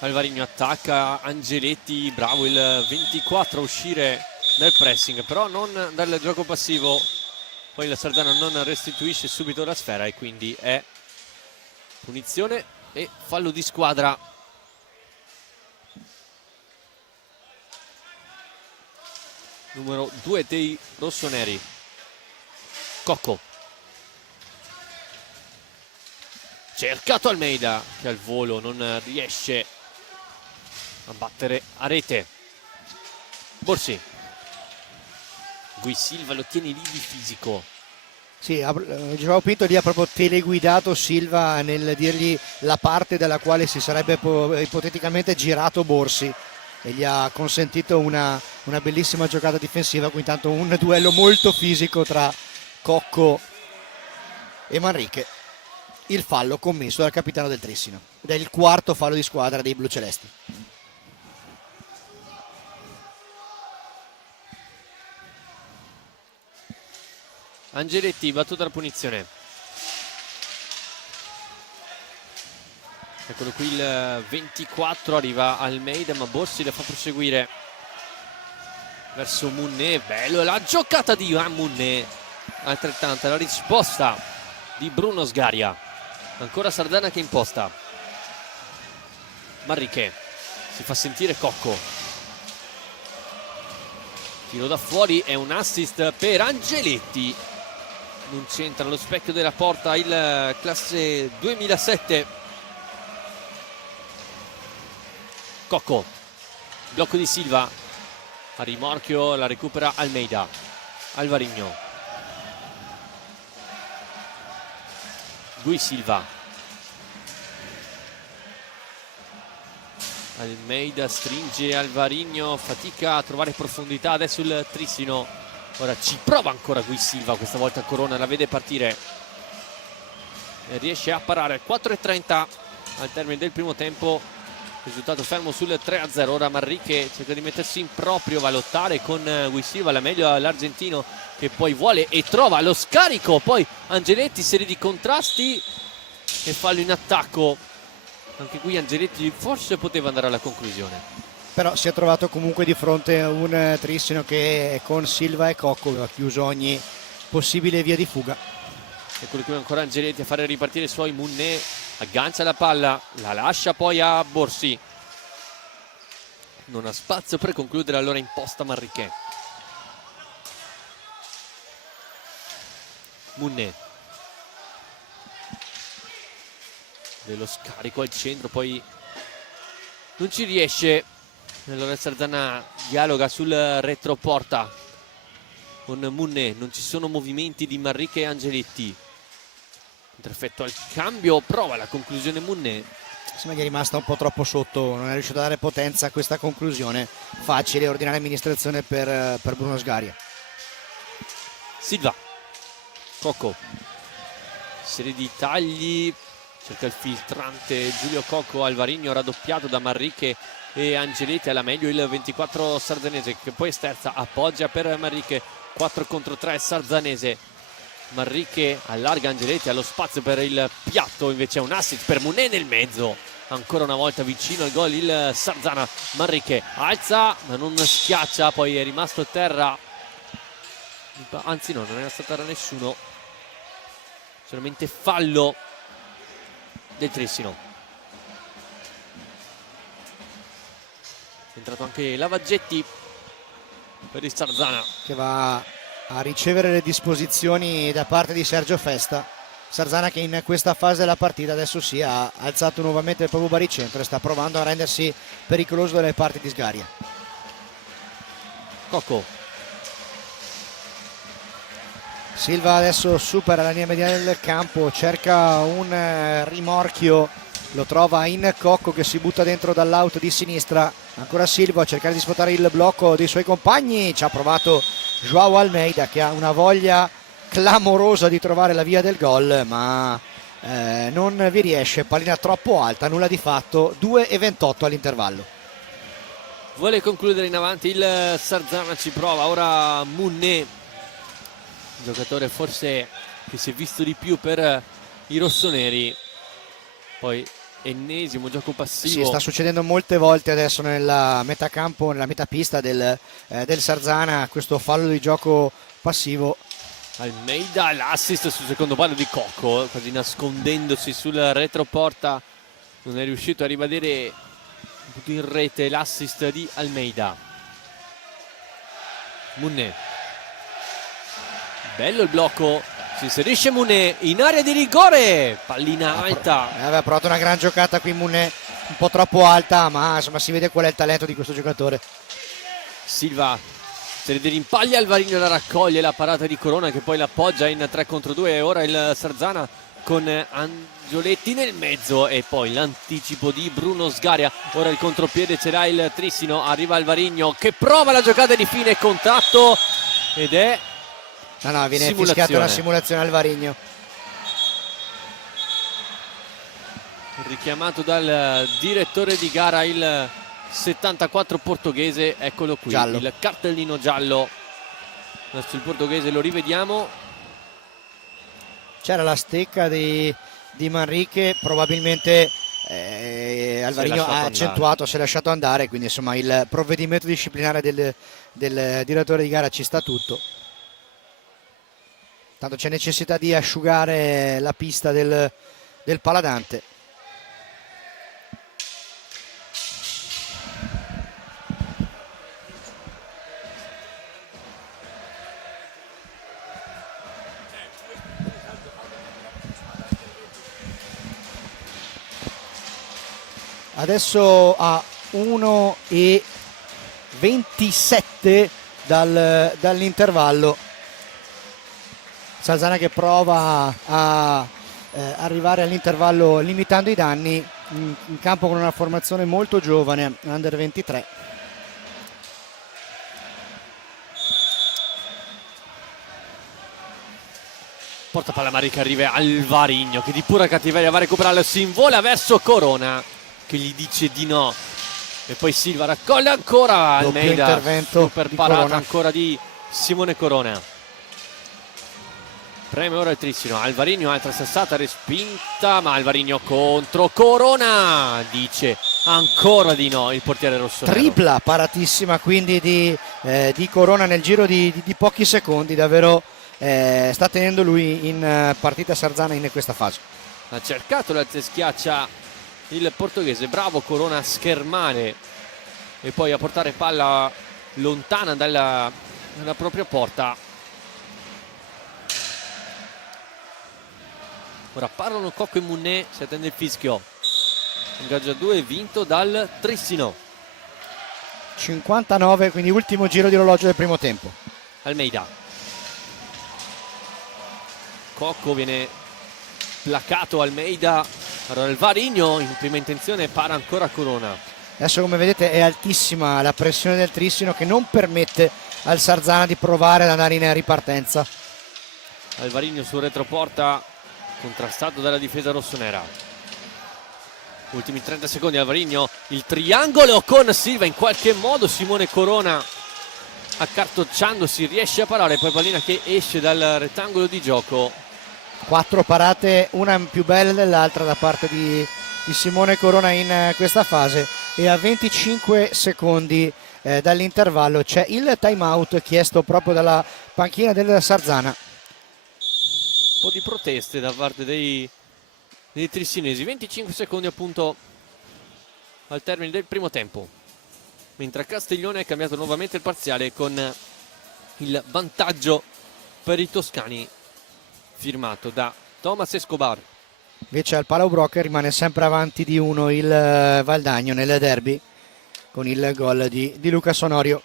Alvarino attacca, Angeletti, bravo il 24 a uscire dal pressing, però non dal gioco passivo. Poi la Sarzana non restituisce subito la sfera e quindi è punizione e fallo di squadra. Numero 2 dei rossoneri. Cocco. Cercato Almeida, che al volo non riesce a battere a rete. Borsi. Gui Silva lo tiene lì di fisico. Sì, Gioao Pinto lì ha proprio teleguidato Silva nel dirgli la parte dalla quale si sarebbe ipoteticamente girato Borsi, e gli ha consentito una bellissima giocata difensiva. Qui intanto un duello molto fisico tra Cocco e Manrique. Il fallo commesso dal capitano del Trissino, ed è il quarto fallo di squadra dei blucelesti. Angeletti, battuta la punizione. Eccolo qui il 24, arriva Almeida, ma Borsi le fa proseguire verso Munné. Bello, la giocata di Ivan Munné, altrettanta la risposta di Bruno Sgaria. Ancora Sardana che imposta. Manrique, si fa sentire Cocco. Tiro da fuori, è un assist per Angeletti. Non c'entra lo specchio della porta il classe 2007. Cocco, blocco di Silva, a rimorchio la recupera Almeida. Alvarino, Gui Silva, Almeida stringe Alvarino, fatica a trovare profondità. Adesso il Trissino, ora ci prova ancora Gui Silva, questa volta Corona la vede partire e riesce a parare. 4:30 al termine del primo tempo, risultato fermo sul 3-0. Ora Manrique cerca di mettersi in proprio, va a lottare con Gui Silva, la meglio all'argentino, che poi vuole e trova lo scarico. Poi Angeletti, serie di contrasti e fallo in attacco. Anche qui Angeletti forse poteva andare alla conclusione, però si è trovato comunque di fronte a un Trissino che con Silva e Cocco aveva chiuso ogni possibile via di fuga. Eccolo qui ancora Angeletti a fare ripartire i suoi. Munné aggancia la palla, la lascia poi a Borsi, non ha spazio per concludere, allora imposta Manrique. Munné, dello scarico al centro, poi non ci riesce. Allora Sarzana dialoga sul retroporta con Munné, non ci sono movimenti di Manrique e Angeletti. Effettua il cambio, prova la conclusione Munné. Sembra che è rimasta un po' troppo sotto, non è riuscito a dare potenza a questa conclusione. Facile, ordinaria amministrazione per Bruno Sgaria. Silva, Cocco, serie di tagli, cerca il filtrante Giulio Cocco. Alvarino raddoppiato da Manrique e Angeletti, alla meglio il 24 sardanese, che poi sterza, appoggia per Manrique, 4 contro 3 Sarzanese. Manrique allarga Angeletti, allo spazio per il piatto, invece è un assist per Muné nel mezzo. Ancora una volta vicino al gol il Sarzana. Manrique alza ma non schiaccia, poi è rimasto a terra, anzi no, non era stato a terra nessuno, solamente fallo del Trissino. È entrato anche Lavaggetti per il Sarzana, che va a ricevere le disposizioni da parte di Sergio Festa. Sarzana che in questa fase della partita adesso si è alzato nuovamente il proprio baricentro e sta provando a rendersi pericoloso dalle parti di Sgaria. Cocco. Silva adesso supera la linea mediana del campo, cerca un rimorchio, lo trova in Cocco che si butta dentro dall'out di sinistra. Ancora Silva a cercare di sfruttare il blocco dei suoi compagni, ci ha provato Joao Almeida che ha una voglia clamorosa di trovare la via del gol, ma non vi riesce, pallina troppo alta, nulla di fatto. 2:28 all'intervallo. Vuole concludere in avanti il Sarzana, ci prova ora Muné, giocatore forse che si è visto di più per i rossoneri. Poi ennesimo gioco passivo. Sì, sta succedendo molte volte adesso nella metà campo, nella metà pista del Sarzana, questo fallo di gioco passivo. Almeida, l'assist sul secondo palo di Cocco, quasi nascondendosi sul retroporta, non è riuscito a rivedere in rete l'assist di Almeida. Muné, bello il blocco, si inserisce Muné in area di rigore, pallina alta. Aveva provato una gran giocata qui Muné, un po' troppo alta, ma insomma si vede qual è il talento di questo giocatore. Silva, serie di rimpagli, Alvarinho la raccoglie, la parata di Corona che poi l'appoggia in 3 contro 2 e ora il Sarzana con Angioletti nel mezzo e poi l'anticipo di Bruno Sgaria. Ora il contropiede ce l'ha il Trissino, arriva Alvarinho che prova la giocata di fine contatto ed è viene fischiata una simulazione Alvarinho. Richiamato dal direttore di gara il 74 portoghese, eccolo qui, giallo. Il cartellino giallo verso il portoghese, lo rivediamo. C'era la stecca di Manrique, probabilmente Alvarinho ha accentuato, si è lasciato andare, quindi insomma il provvedimento disciplinare del direttore di gara ci sta tutto. Tanto c'è necessità di asciugare la pista del Paladante. Adesso a 1:27 dall'intervallo. Sarzana che prova a arrivare all'intervallo limitando i danni, in campo con una formazione molto giovane, under 23. Porta palla Marica, arriva Alvarinho che di pura cattiveria va a recuperarlo, si invola verso Corona che gli dice di no e poi Silva raccoglie ancora Almeida, intervento super di parata Corona. ancora di Simone Corona. Preme ora il Trissino, Alvarinho, altra sassata respinta, ma Alvarinho contro Corona, dice ancora di no il portiere rossonero. Tripla paratissima quindi di Corona nel giro di pochi secondi, davvero sta tenendo lui in partita Sarzana in questa fase. Ha cercato la schiaccia il portoghese, bravo Corona a schermare e poi a portare palla lontana dalla propria porta. Ora parlano Cocco e Muné, si attende il fischio. Ingaggio a 2 vinto dal Trissino. 59, quindi ultimo giro di orologio del primo tempo. Almeida. Cocco viene placato, Almeida. Allora Alvarinho in prima intenzione para ancora Corona. Adesso come vedete è altissima la pressione del Trissino che non permette al Sarzana di provare ad andare in ripartenza. Alvarinho sul retroporta, contrastato dalla difesa rossonera. Ultimi 30 secondi, Alvarinho, il triangolo con Silva in qualche modo, Simone Corona accartocciandosi riesce a parare, poi pallina che esce dal rettangolo di gioco. 4 parate, una più bella dell'altra da parte di Simone Corona in questa fase, e a 25 secondi dall'intervallo c'è il time out chiesto proprio dalla panchina del Sarzana. Un po' di proteste da parte dei trissinesi. 25 secondi appunto al termine del primo tempo, mentre a Castiglione è cambiato nuovamente il parziale con il vantaggio per i toscani firmato da Thomas Escobar. Invece al Palau Broca rimane sempre avanti di 1 il Valdagno nel derby con il gol di Luca Sonorio.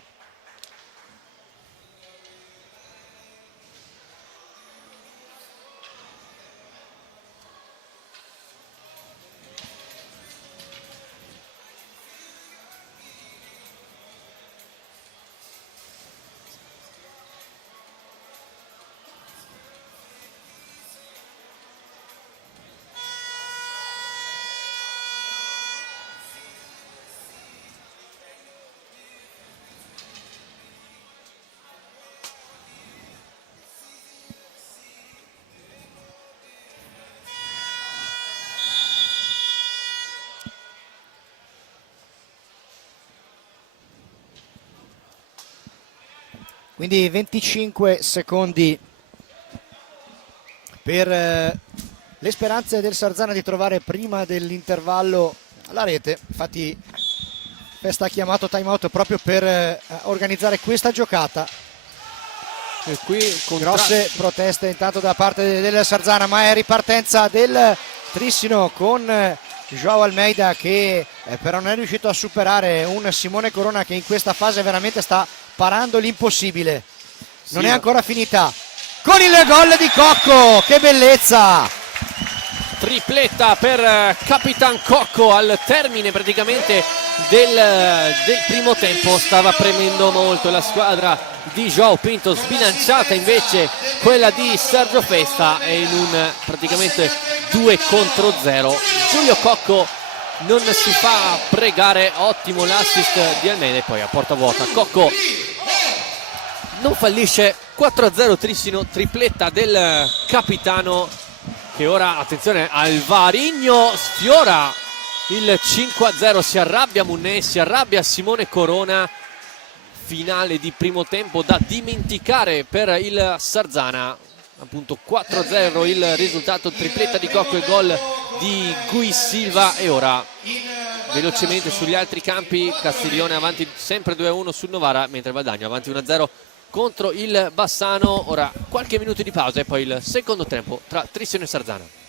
Quindi 25 secondi per le speranze del Sarzana di trovare prima dell'intervallo la rete. Infatti Festa ha chiamato time out proprio per organizzare questa giocata. E qui grosse proteste intanto da parte del Sarzana, ma è ripartenza del Trissino con Joao Almeida che però non è riuscito a superare un Simone Corona che in questa fase veramente sta parando l'impossibile. Non è ancora finita con il gol di Cocco, che bellezza! Tripletta per Capitan Cocco al termine praticamente del primo tempo. Stava premendo molto la squadra di Joao Pinto, sbilanciata invece quella di Sergio Festa, e in un praticamente 2 contro 0 Giulio Cocco non si fa pregare. Ottimo l'assist di Almeida e poi a porta vuota Cocco non fallisce. 4-0 Trissino, tripletta del capitano, che ora, attenzione, Alvarigno sfiora il 5-0, si arrabbia Munné, si arrabbia Simone Corona. Finale di primo tempo da dimenticare per il Sarzana, appunto 4-0 il risultato, tripletta di Cocco e gol di Gui Silva. E ora velocemente sugli altri campi, Castiglione avanti sempre 2-1 sul Novara, mentre Valdagno avanti 1-0 contro il Bassano. Ora qualche minuto di pausa e poi il secondo tempo tra Trissino e Sarzana.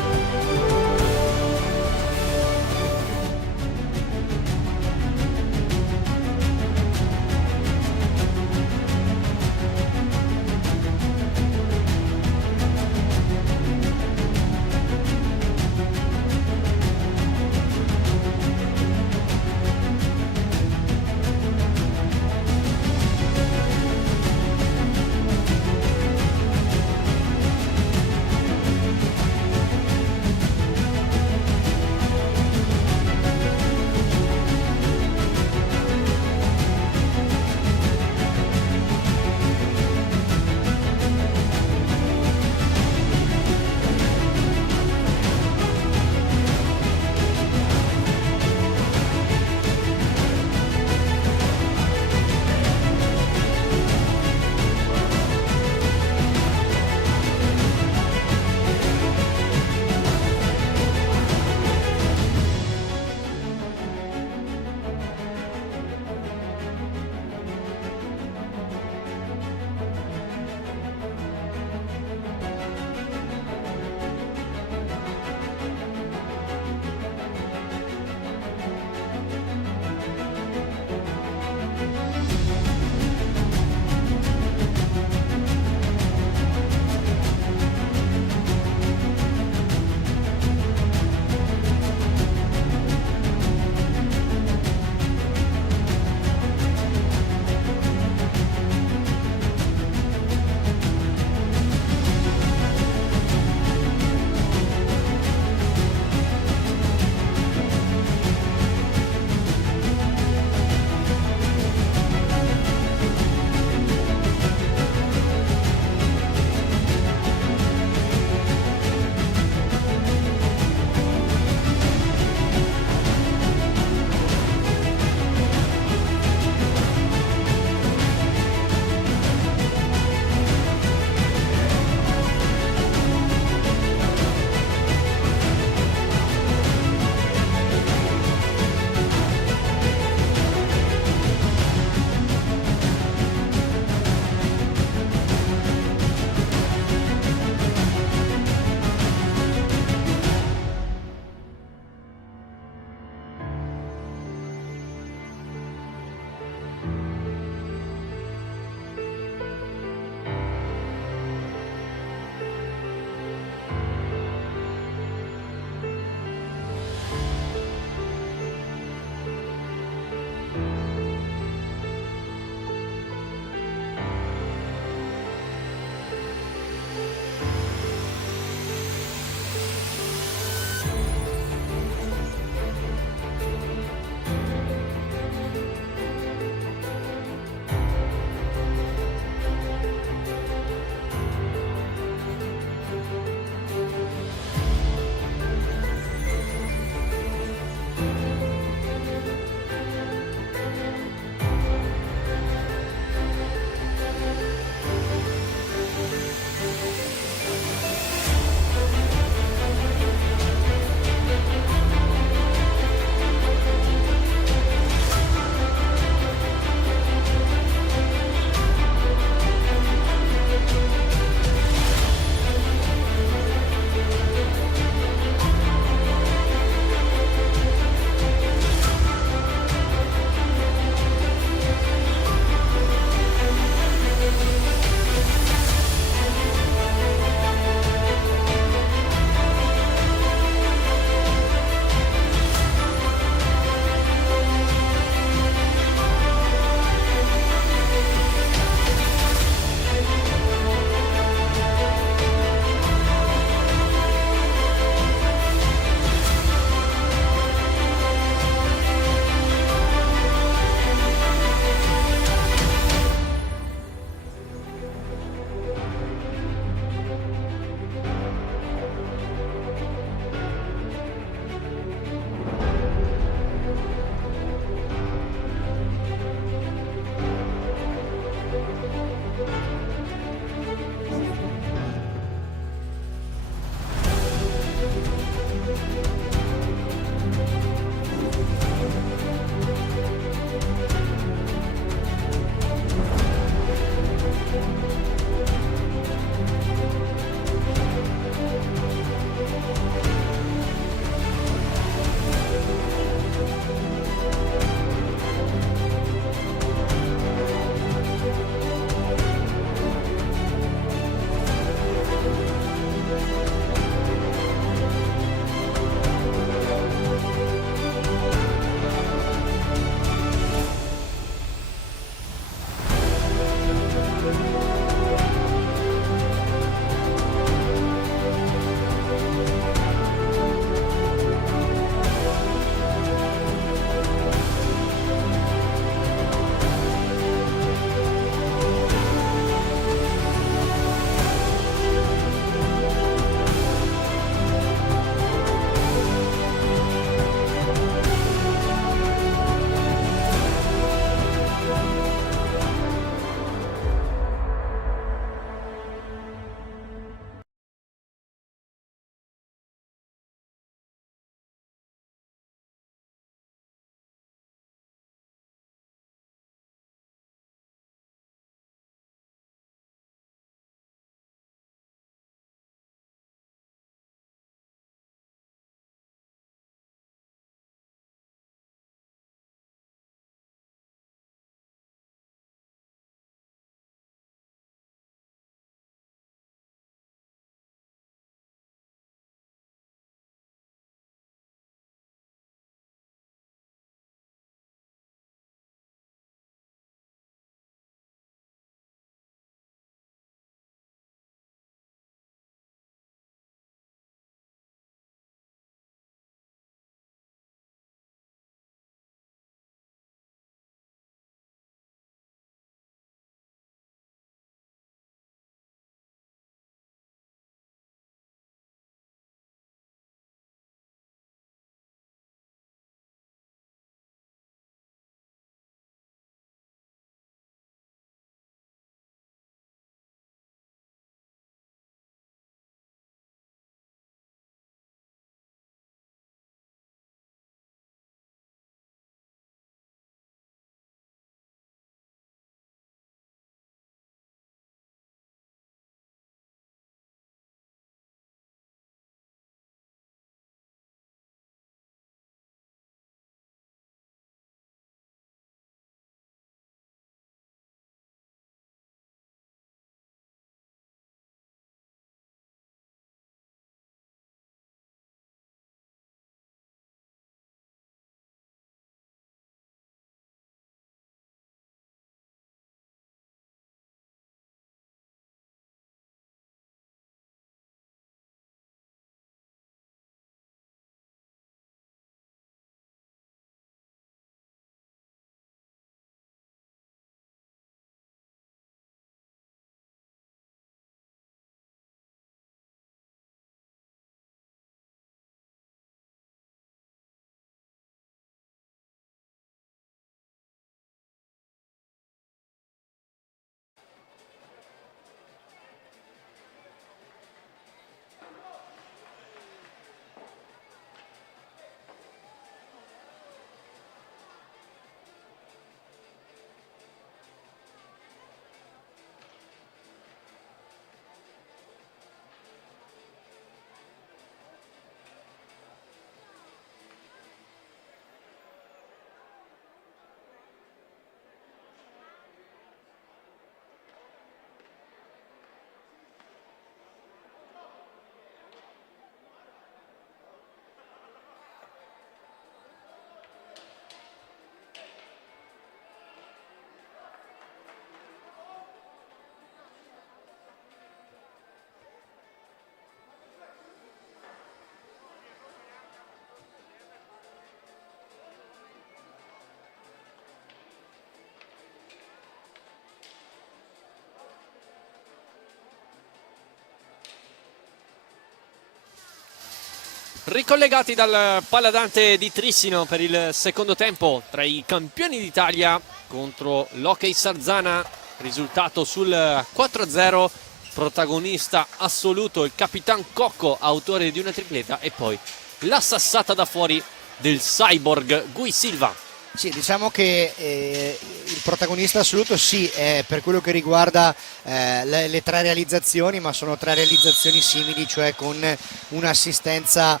Ricollegati dal Paladante di Trissino per il secondo tempo tra i campioni d'Italia contro l'Hockey Sarzana, risultato sul 4-0, protagonista assoluto il Capitan Cocco, autore di una tripletta, e poi la sassata da fuori del cyborg Gui Silva. Sì, diciamo che il protagonista assoluto sì, è per quello che riguarda le tre realizzazioni, ma sono tre realizzazioni simili, cioè con un'assistenza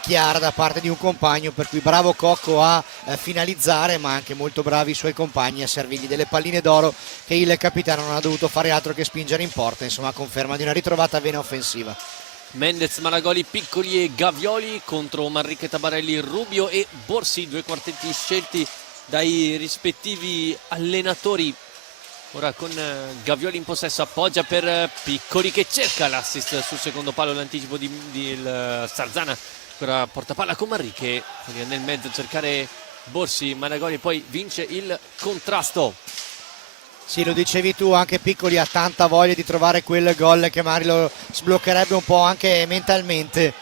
chiara da parte di un compagno, per cui bravo Cocco a finalizzare, ma anche molto bravi i suoi compagni a servirgli delle palline d'oro che il capitano non ha dovuto fare altro che spingere in porta, insomma conferma di una ritrovata vena offensiva. Mendez, Malagoli, Piccoli e Gavioli contro Manrique, Tabarelli, Rubio e Borsi, due quartetti scelti dai rispettivi allenatori. Ora con Gavioli in possesso, appoggia per Piccoli che cerca l'assist sul secondo palo, l'anticipo di Sarzana. Ora porta palla con Manrique, nel mezzo a cercare Borsi, Malagoli poi vince il contrasto. Sì, lo dicevi tu, anche Piccoli ha tanta voglia di trovare quel gol che magari lo sbloccherebbe un po' anche mentalmente.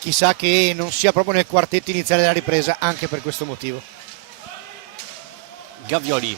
Chissà che non sia proprio nel quartetto iniziale della ripresa, anche per questo motivo. Gavioli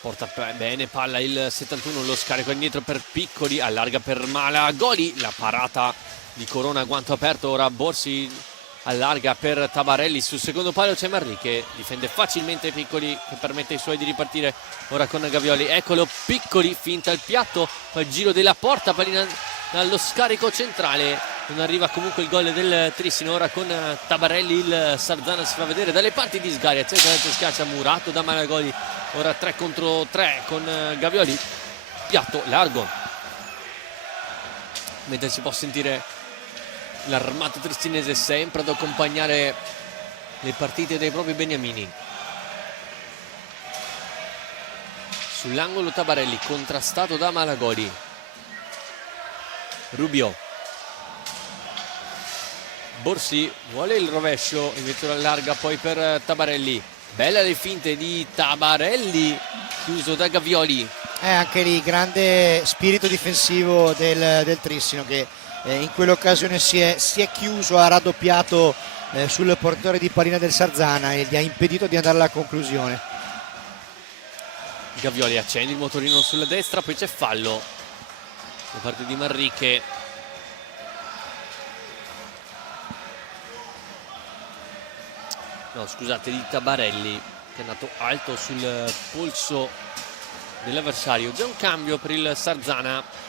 porta bene palla il 71, lo scarico indietro per Piccoli, allarga per Malagoli, la parata di Corona a guanto aperto. Ora Borsi allarga per Tabarelli, sul secondo palo c'è Manrique, difende facilmente Piccoli che permette ai suoi di ripartire ora con Gavioli. Eccolo Piccoli, finta il piatto, poi il giro della porta, pallina dallo scarico centrale, non arriva comunque il gol del Trissino. Ora con Tabarelli il Sarzana si fa vedere dalle parti di Sgaria, certamente schiaccia murato da Malagoli, ora 3 contro 3 con Gavioli, piatto largo, mentre si può sentire l'armato tristinese sempre ad accompagnare le partite dei propri beniamini. Sull'angolo Tabarelli, contrastato da Malagoli. Rubio. Borsi vuole il rovescio, invece lo allarga poi per Tabarelli. Bella le finte di Tabarelli, chiuso da Gavioli. Anche lì grande spirito difensivo del Trissino, che in quell'occasione si è chiuso, ha raddoppiato sul portatore di pallina del Sarzana e gli ha impedito di andare alla conclusione. Gavioli accende il motorino sulla destra, poi c'è fallo da parte di Manrique. No, scusate, di Tabarelli, che è andato alto sul polso dell'avversario. Già un cambio per il Sarzana,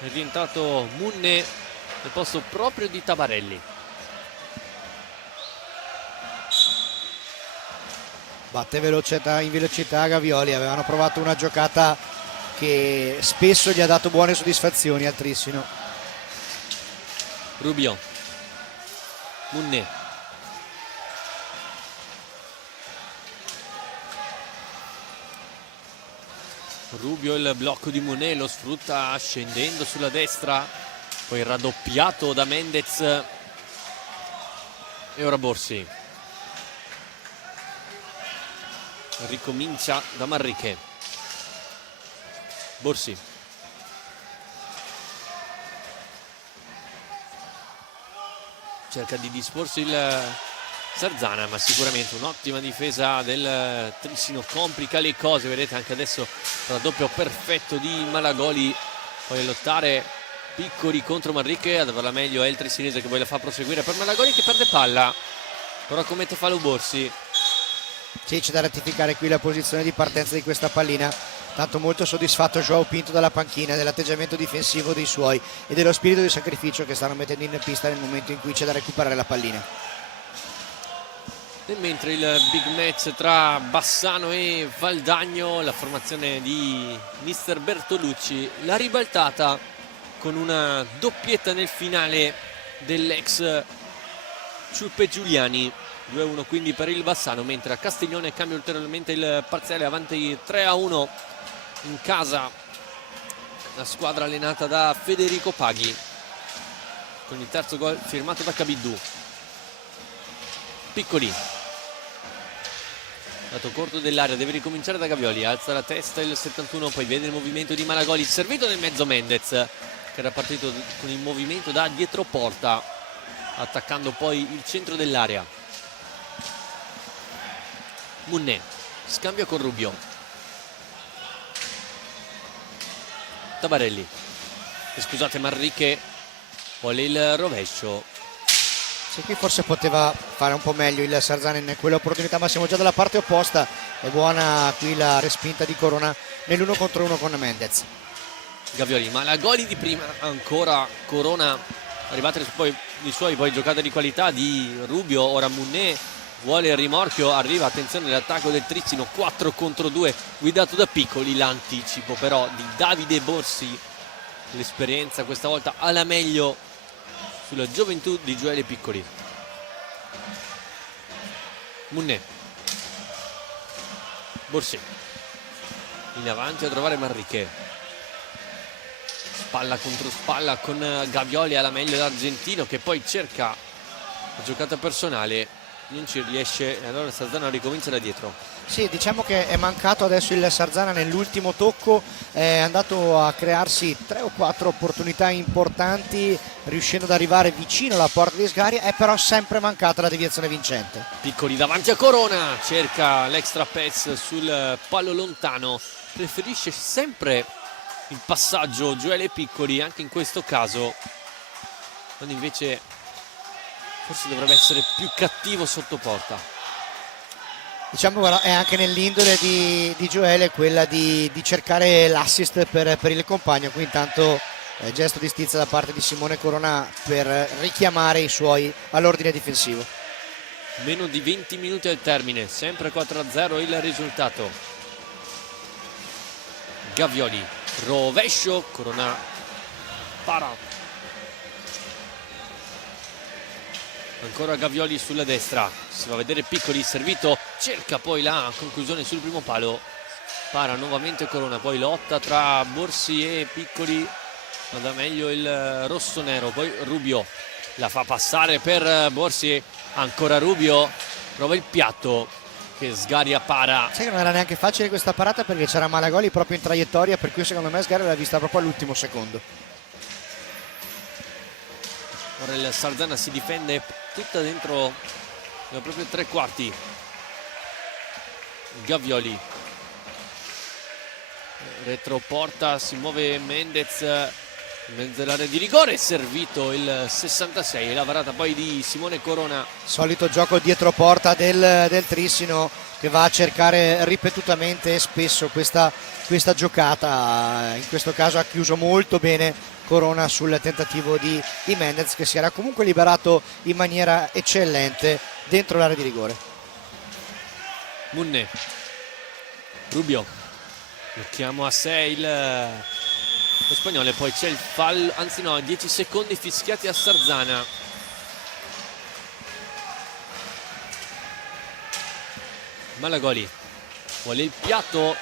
è rientrato Munne nel posto proprio di Tabarelli. Batte in velocità Gavioli, avevano provato una giocata che spesso gli ha dato buone soddisfazioni al Trissino. Rubio, Munne, Rubio, il blocco di Munne, lo sfrutta scendendo sulla destra, poi raddoppiato da Mendez. E ora Borsi ricomincia da Manrique. Borsi, cerca di disporsi il Sarzana, ma sicuramente un'ottima difesa del Trissino complica le cose. Vedete anche adesso raddoppio perfetto di Malagoli, poi a lottare Piccoli contro Manrique, ad averla meglio è il trissinese che poi la fa proseguire per Malagoli che perde palla, però commette fallo Borsi. Sì, c'è da rettificare qui la posizione di partenza di questa pallina, tanto molto soddisfatto Joao Pinto dalla panchina dell'atteggiamento difensivo dei suoi e dello spirito di sacrificio che stanno mettendo in pista nel momento in cui c'è da recuperare la pallina. E mentre il big match tra Bassano e Valdagno, la formazione di mister Bertolucci, la ribaltata con una doppietta nel finale dell'ex Ciuppe Giuliani, 2-1 quindi per il Bassano, mentre a Castiglione cambia ulteriormente il parziale, avanti 3-1 in casa la squadra allenata da Federico Paghi, con il terzo gol firmato da Cabiddu. Piccoli, dato corto dell'area, deve ricominciare da Gavioli, alza la testa il 71, poi vede il movimento di Malagoli, servito nel mezzo Mendez, che era partito con il movimento da dietro porta, attaccando poi il centro dell'area. Munné scambia con Rubio. Tabarelli, scusate, Manrique vuole il rovescio. Sì, qui forse poteva fare un po' meglio il Sarzana in quell'opportunità, ma siamo già dalla parte opposta. È buona qui la respinta di Corona nell'1 contro 1 con Mendez. Gavioli, ma la goli di prima ancora Corona, arrivate poi i suoi poi giocate di qualità di Rubio. Ora Munné vuole il rimorchio, arriva, attenzione l'attacco del Trissino, 4 contro 2 guidato da Piccoli, l'anticipo però di Davide Borsi, l'esperienza questa volta alla meglio sulla gioventù di Gioele Piccoli. Munné, Borsi in avanti a trovare Manrique, spalla contro spalla con Gavioli, alla meglio l'argentino che poi cerca la giocata personale, non ci riesce e allora Sarzana ricomincia da dietro. Sì, diciamo che è mancato adesso il Sarzana nell'ultimo tocco, è andato a crearsi 3 o 4 opportunità importanti riuscendo ad arrivare vicino alla porta di Sgaria, è però sempre mancata la deviazione vincente. Piccoli davanti a Corona, cerca l'extra pass sul palo lontano, preferisce sempre il passaggio Gioele Piccoli anche in questo caso, quando invece forse dovrebbe essere più cattivo sotto porta. Diciamo però è anche nell'indole di Gioele quella di cercare l'assist per il compagno. Qui intanto gesto di stizza da parte di Simone Corona per richiamare i suoi all'ordine difensivo. Meno di 20 minuti al termine, sempre 4-0 il risultato. Gavioli, rovescio, Corona para. Ancora Gavioli sulla destra, si va a vedere Piccoli, servito, cerca poi la conclusione sul primo palo, para nuovamente Corona, poi lotta tra Borsi e Piccoli, ma da meglio il rosso-nero, poi Rubio la fa passare per Borsi, ancora Rubio, prova il piatto che Sgaria para. Sai che non era neanche facile questa parata perché c'era Malagoli proprio in traiettoria, per cui secondo me Sgaria l'ha vista proprio all'ultimo secondo. Ora il Sarzana si difende tutta dentro proprio 3 quarti. Gavioli, retroporta, si muove Mendez in mezzo all'area di rigore, servito il 66, la varata poi di Simone Corona. Solito gioco dietro porta del Trissino che va a cercare ripetutamente e spesso questa giocata. In questo caso ha chiuso molto bene Corona sul tentativo di Mendez, che si era comunque liberato in maniera eccellente dentro l'area di rigore. Munné, Rubio, lo chiamo a 6 lo spagnolo, poi c'è il fallo, anzi no, 10 secondi fischiati a Sarzana. Malagoli vuole il piatto,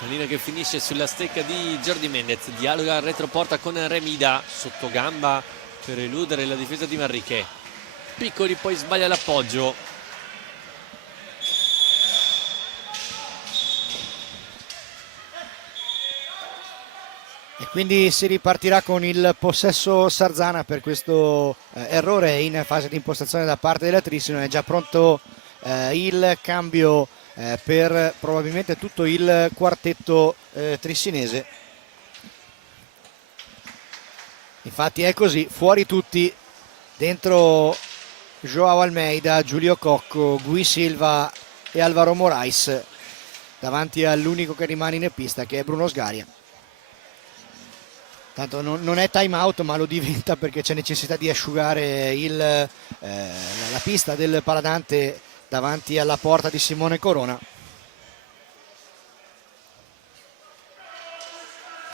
pallina che finisce sulla stecca di Jordi Mendez, dialoga al retroporta con Remida, sotto gamba per eludere la difesa di Manrique. Piccoli poi sbaglia l'appoggio. E quindi si ripartirà con il possesso Sarzana per questo errore in fase di impostazione da parte della Trissino. È già pronto il cambio per probabilmente tutto il quartetto trissinese. Infatti è così, fuori tutti, dentro Joao Almeida, Giulio Cocco, Gui Silva e Alvaro Morais, davanti all'unico che rimane in pista, che è Bruno Sgaria. Tanto non è time out, ma lo diventa perché c'è necessità di asciugare la pista del Paladante davanti alla porta di Simone Corona.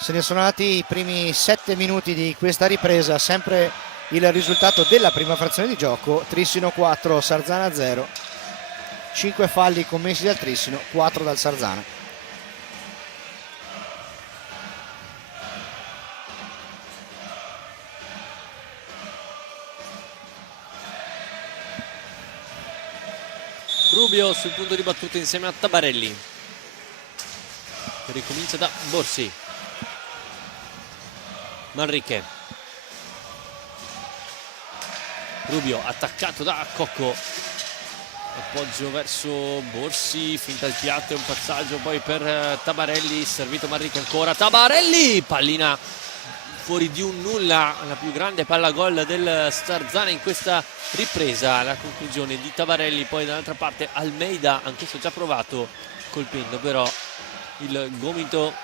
Se ne sono andati i primi 7 minuti di questa ripresa, sempre il risultato della prima frazione di gioco: Trissino 4, Sarzana 0. 5 falli commessi dal Trissino, 4 dal Sarzana. Rubio sul punto di battuta insieme a Tabarelli, che ricomincia da Borsi. Manrique, Rubio attaccato da Cocco, appoggio verso Borsi, finta il piatto e un passaggio poi per Tabarelli, servito Manrique ancora, Tabarelli, pallina fuori di un nulla, la più grande palla gol del Sarzana in questa ripresa. La conclusione di Tabarelli, poi dall'altra parte Almeida, anch'esso già provato, colpendo però il gomito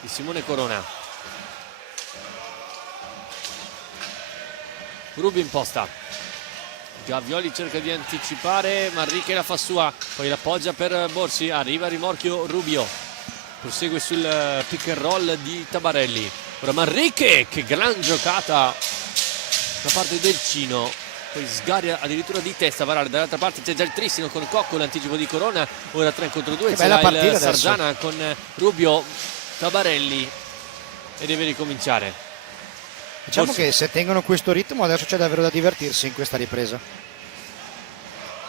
di Simone Corona. Rubio in posta, Gavioli cerca di anticipare, Manrique la fa sua, poi l'appoggia per Borsi, arriva a rimorchio Rubio, prosegue sul pick and roll di Tabarelli. Ora Manrique, che gran giocata da parte del Cino, poi sgaria addirittura di testa. Varare dall'altra parte c'è già il Trissino con Cocco, l'anticipo di Corona, ora 3 contro 2, c'è il Sarzana con Rubio, Tabarelli e deve ricominciare. Diciamo Borsi, che se tengono questo ritmo adesso c'è davvero da divertirsi in questa ripresa.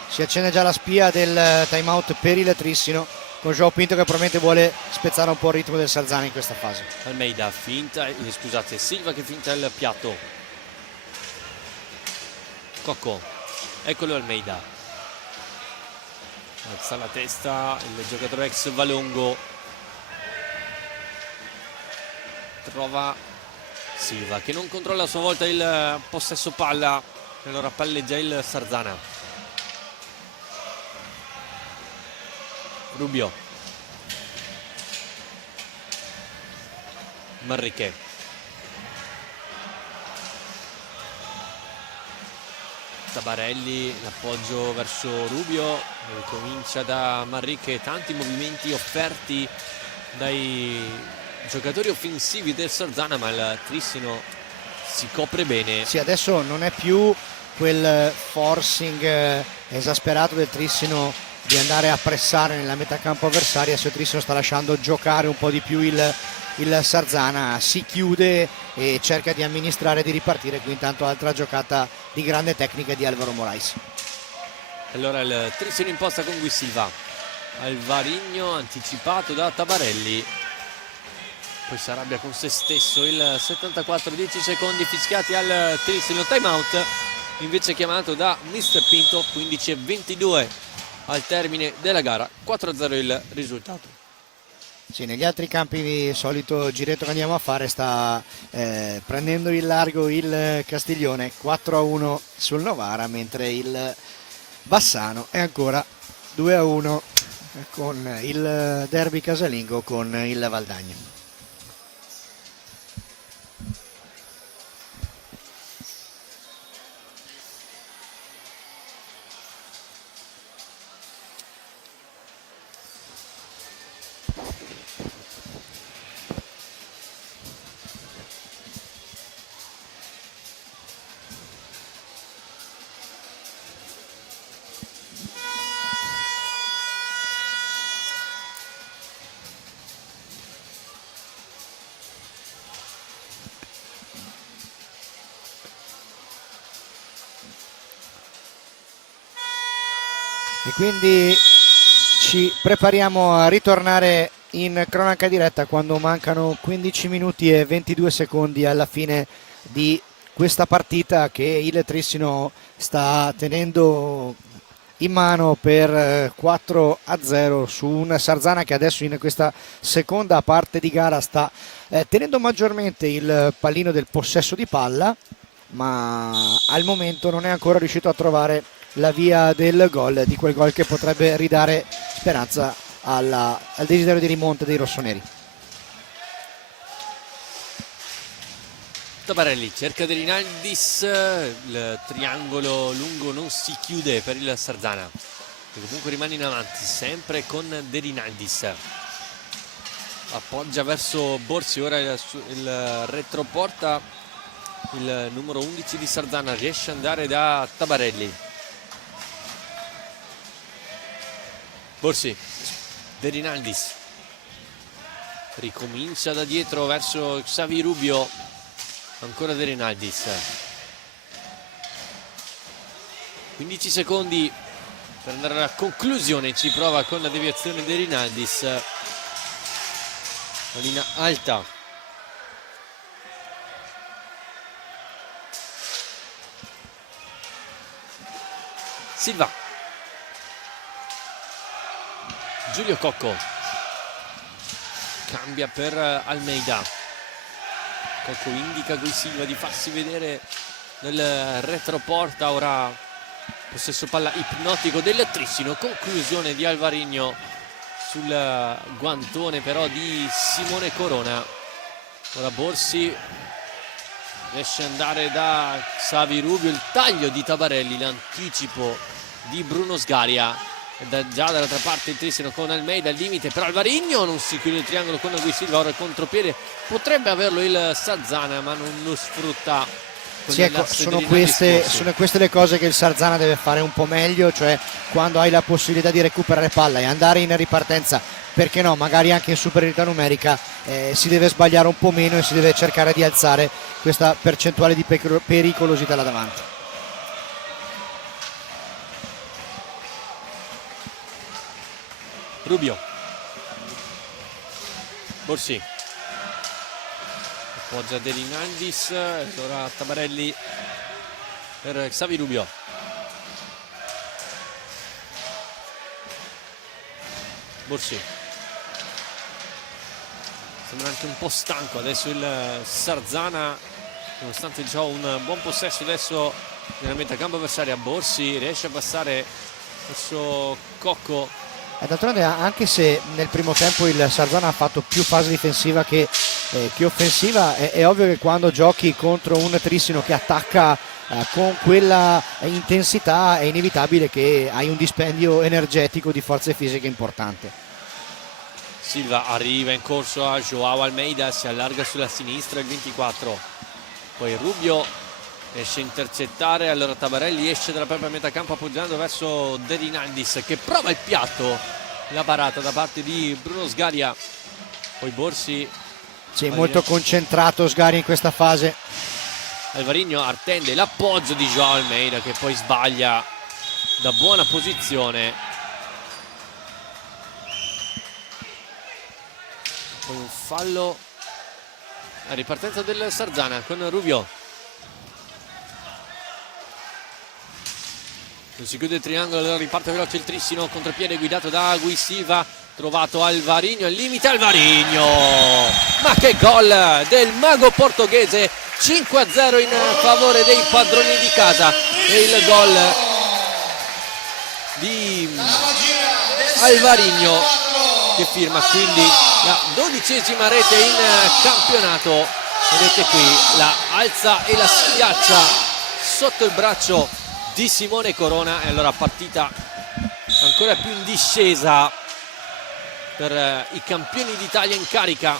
Si accende già la spia del time out per il Trissino, con Joao Pinto che probabilmente vuole spezzare un po' il ritmo del Sarzana in questa fase. Almeida finta, scusate, Silva che finta il piatto. Cocco, eccolo Almeida, alza la testa il giocatore ex Valongo, trova Silva che non controlla a sua volta il possesso palla, e allora palleggia il Sarzana. Rubio, Manrique, Tabarelli, l'appoggio verso Rubio, ricomincia da Manrique, tanti movimenti offerti dai giocatori offensivi del Sarzana, ma il Trissino si copre bene. Sì, adesso non è più quel forcing esasperato del Trissino di andare a pressare nella metà campo avversaria. Se il Trissino sta lasciando giocare un po' di più il Sarzana, si chiude e cerca di amministrare e di ripartire. Qui intanto altra giocata di grande tecnica di Alvaro Morais. Allora il Trissino in posta con Guisilva, Alvarigno anticipato da Tabarelli, poi si arrabbia con se stesso. Il 74, 10 secondi fischiati al Trissino, time out invece chiamato da Mr. Pinto. 15:22 al termine della gara, 4-0 il risultato. Sì, negli altri campi il solito giretto che andiamo a fare sta prendendo il largo il Castiglione, 4-1 sul Novara, mentre il Bassano è ancora 2-1 con il derby casalingo con il Valdagno. E quindi ci prepariamo a ritornare in cronaca diretta quando mancano 15 minuti e 22 secondi alla fine di questa partita che il Trissino sta tenendo in mano per 4-0 su un Sarzana che adesso in questa seconda parte di gara sta tenendo maggiormente il pallino del possesso di palla, ma al momento non è ancora riuscito a trovare la via del gol, di quel gol che potrebbe ridare speranza al desiderio di rimonta dei rossoneri. Tabarelli cerca De Rinaldis, il triangolo lungo non si chiude per il Sarzana, che comunque rimane in avanti sempre con De Rinaldis, appoggia verso Borsi, ora il retroporta il numero 11 di Sarzana, riesce ad andare da Tabarelli. Borsi, De Rinaldis ricomincia da dietro verso Xavi Rubio, ancora De Rinaldis, 15 secondi per andare alla conclusione, ci prova con la deviazione De Rinaldis, pallina alta Silva, Giulio Cocco, cambia per Almeida. Cocco indica Gui Silva di farsi vedere nel retroporta. Ora possesso palla ipnotico del Trissino, conclusione di Alvarino sul guantone però di Simone Corona. Ora Borsi riesce ad andare da Xavi Rubio, il taglio di Tabarelli, l'anticipo di Bruno Sgaria. Già dall'altra parte il Trissino con Almeida al limite, però Alvarino non si chiude il triangolo con Gui Silva. Ora il contropiede potrebbe averlo il Sarzana, ma non lo sfrutta. Sì, ecco, sono queste le cose che il Sarzana deve fare un po' meglio, cioè quando hai la possibilità di recuperare palla e andare in ripartenza, perché no, magari anche in superiorità numerica, si deve sbagliare un po' meno e si deve cercare di alzare questa percentuale di pericolosità là davanti. Rubio, Borsi, appoggia De Rinaldis, ora Tabarelli per Xavi Rubio. Borsi, sembra anche un po' stanco adesso il Sarzana, nonostante un buon possesso adesso nella metà campo avversaria. Borsi riesce a passare verso Cocco. E d'altronde, anche se nel primo tempo il Sarzana ha fatto più fase difensiva che offensiva, è ovvio che quando giochi contro un Trissino che attacca con quella intensità è inevitabile che hai un dispendio energetico di forze fisiche importante. Silva arriva in corso a Joao Almeida, si allarga sulla sinistra il 24, poi Rubio riesce a intercettare, allora Tabarelli esce dalla propria metà campo appoggiando verso De Rinaldis che prova il piatto, la parata da parte di Bruno Sgaria. Poi Borsi, sì, molto concentrato Sgaria in questa fase. Alvarino attende l'appoggio di Joao Almeida che poi sbaglia da buona posizione. Poi un fallo a ripartenza del Sarzana con Rubio. Non si chiude il triangolo, allora riparte veloce il Trissino, contropiede guidato da Gui Silva, trovato Alvarino, al limite Alvarino, ma che gol del mago portoghese, 5-0 in favore dei padroni di casa, e il gol di Alvarino che firma quindi la 12ª rete in campionato. Vedete qui, la alza e la schiaccia sotto il braccio di Simone Corona, e allora partita ancora più in discesa per i campioni d'Italia in carica.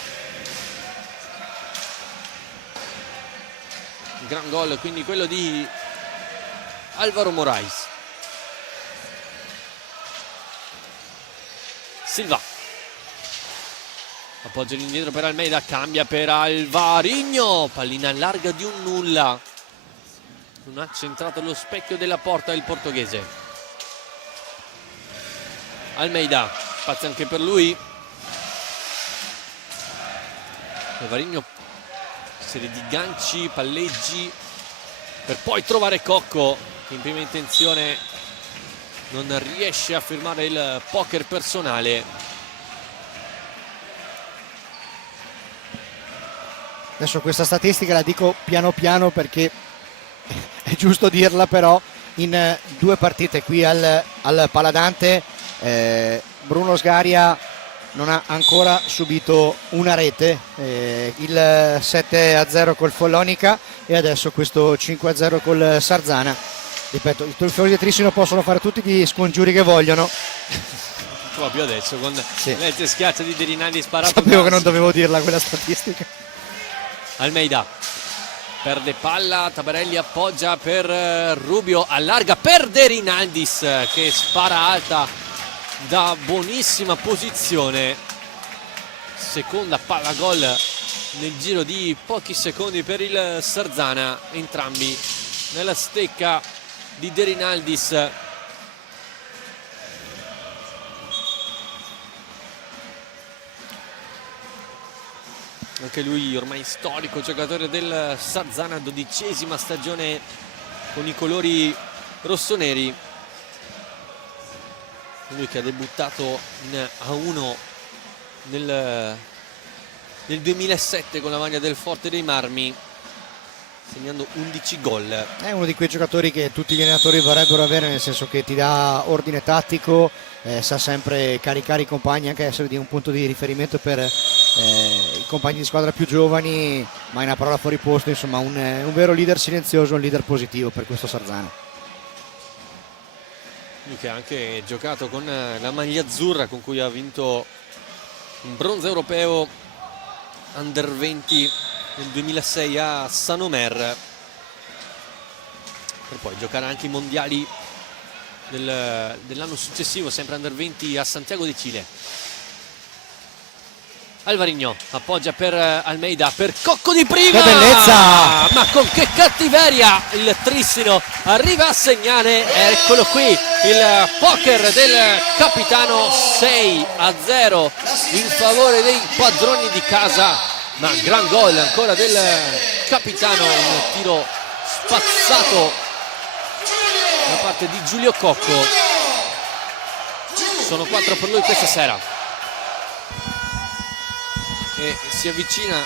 Gran gol quindi quello di Alvaro Morais. Silva, appoggio all'indietro per Almeida, cambia per Alvarino, pallina larga di un nulla. Non ha centrato lo specchio della porta il portoghese. Almeida, spazio anche per lui. Alvarino, serie di ganci, palleggi, per poi trovare Cocco che in prima intenzione non riesce a firmare il poker personale. Adesso questa statistica la dico piano piano perché è giusto dirla, però in 2 partite qui al Paladante Bruno Sgaria non ha ancora subito una rete, il 7-0 col Follonica e adesso questo 5-0 col Sarzana. Ripeto, i tifosi di Trissino possono fare tutti gli scongiuri che vogliono. Proprio adesso con le schiaccia di De Rinaldi sparato. Sapevo che non dovevo dirla quella statistica. Almeida perde palla, Tabarelli appoggia per Rubio, allarga per De Rinaldis che spara alta da buonissima posizione. Seconda palla gol nel giro di pochi secondi per il Sarzana, entrambi nella stecca di De Rinaldis. Anche lui ormai storico giocatore del Sarzana, 12ª stagione con i colori rossoneri. lui che ha debuttato in A1 nel 2007 con la maglia del Forte dei Marmi, segnando 11 gol. È uno di quei giocatori che tutti gli allenatori vorrebbero avere, nel senso che ti dà ordine tattico, sa sempre caricare i compagni, anche essere di un punto di riferimento per i compagni di squadra più giovani, mai una parola fuori posto, insomma un vero leader silenzioso, un leader positivo per questo Sarzana. Lui che ha anche giocato con la maglia azzurra, con cui ha vinto un bronzo europeo Under 20 nel 2006 a Saint-Omer, per poi giocare anche i mondiali dell'anno successivo, sempre Under 20 a Santiago de Chile. Alvariño appoggia per Almeida, per Cocco di prima, che bellezza! Ma con che cattiveria il Trissino arriva a segnare. Eccolo qui il poker del capitano, 6-0 in favore dei padroni di casa, ma gran gol ancora del capitano, un tiro spazzato da parte di Giulio Cocco. Sono 4 per lui questa sera e si avvicina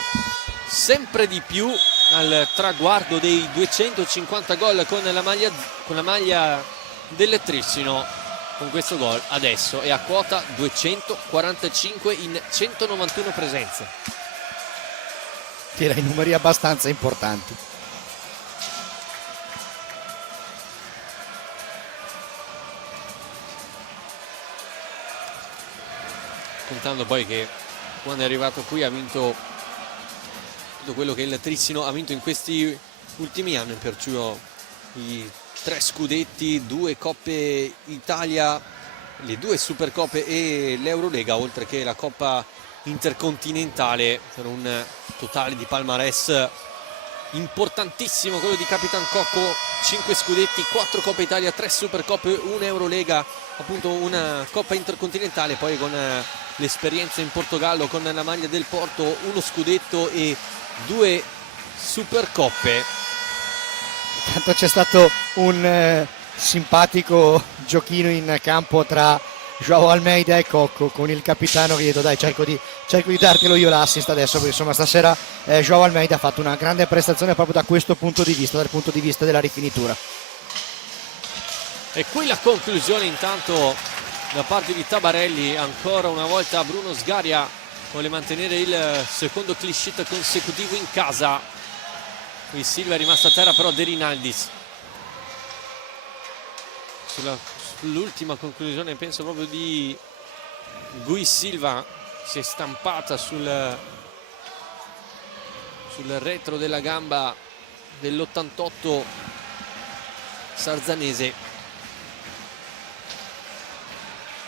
sempre di più al traguardo dei 250 gol con la maglia del Trissino. Con questo gol adesso è a quota 245 in 191 presenze. Tira i numeri abbastanza importanti. Contando poi che quando è arrivato qui ha vinto tutto quello che il Trissino ha vinto in questi ultimi anni, perciò i 3 scudetti, 2 Coppe Italia, le 2 Supercoppe e l'Eurolega, oltre che la Coppa Intercontinentale, per un totale di palmarès importantissimo quello di Capitan Cocco. 5 scudetti, 4 Coppa Italia, 3 Supercoppe, 1 Eurolega, appunto una Coppa Intercontinentale, poi con l'esperienza in Portogallo con la maglia del Porto, 1 scudetto e 2 Supercoppe. Tanto c'è stato un simpatico giochino in campo tra João Almeida e Cocco, con il capitano che gli ha detto dai cerco di dartelo io l'assist adesso, perché insomma stasera João Almeida ha fatto una grande prestazione proprio da questo punto di vista, dal punto di vista della rifinitura. E qui la conclusione intanto da parte di Tabarelli. Ancora una volta Bruno Sgaria vuole mantenere il secondo clean sheet consecutivo in casa. Qui Silva è rimasto a terra, però De Rinaldis sull'ultima conclusione, penso proprio di Gui Silva, si è stampata sul retro della gamba dell'88 sarzanese.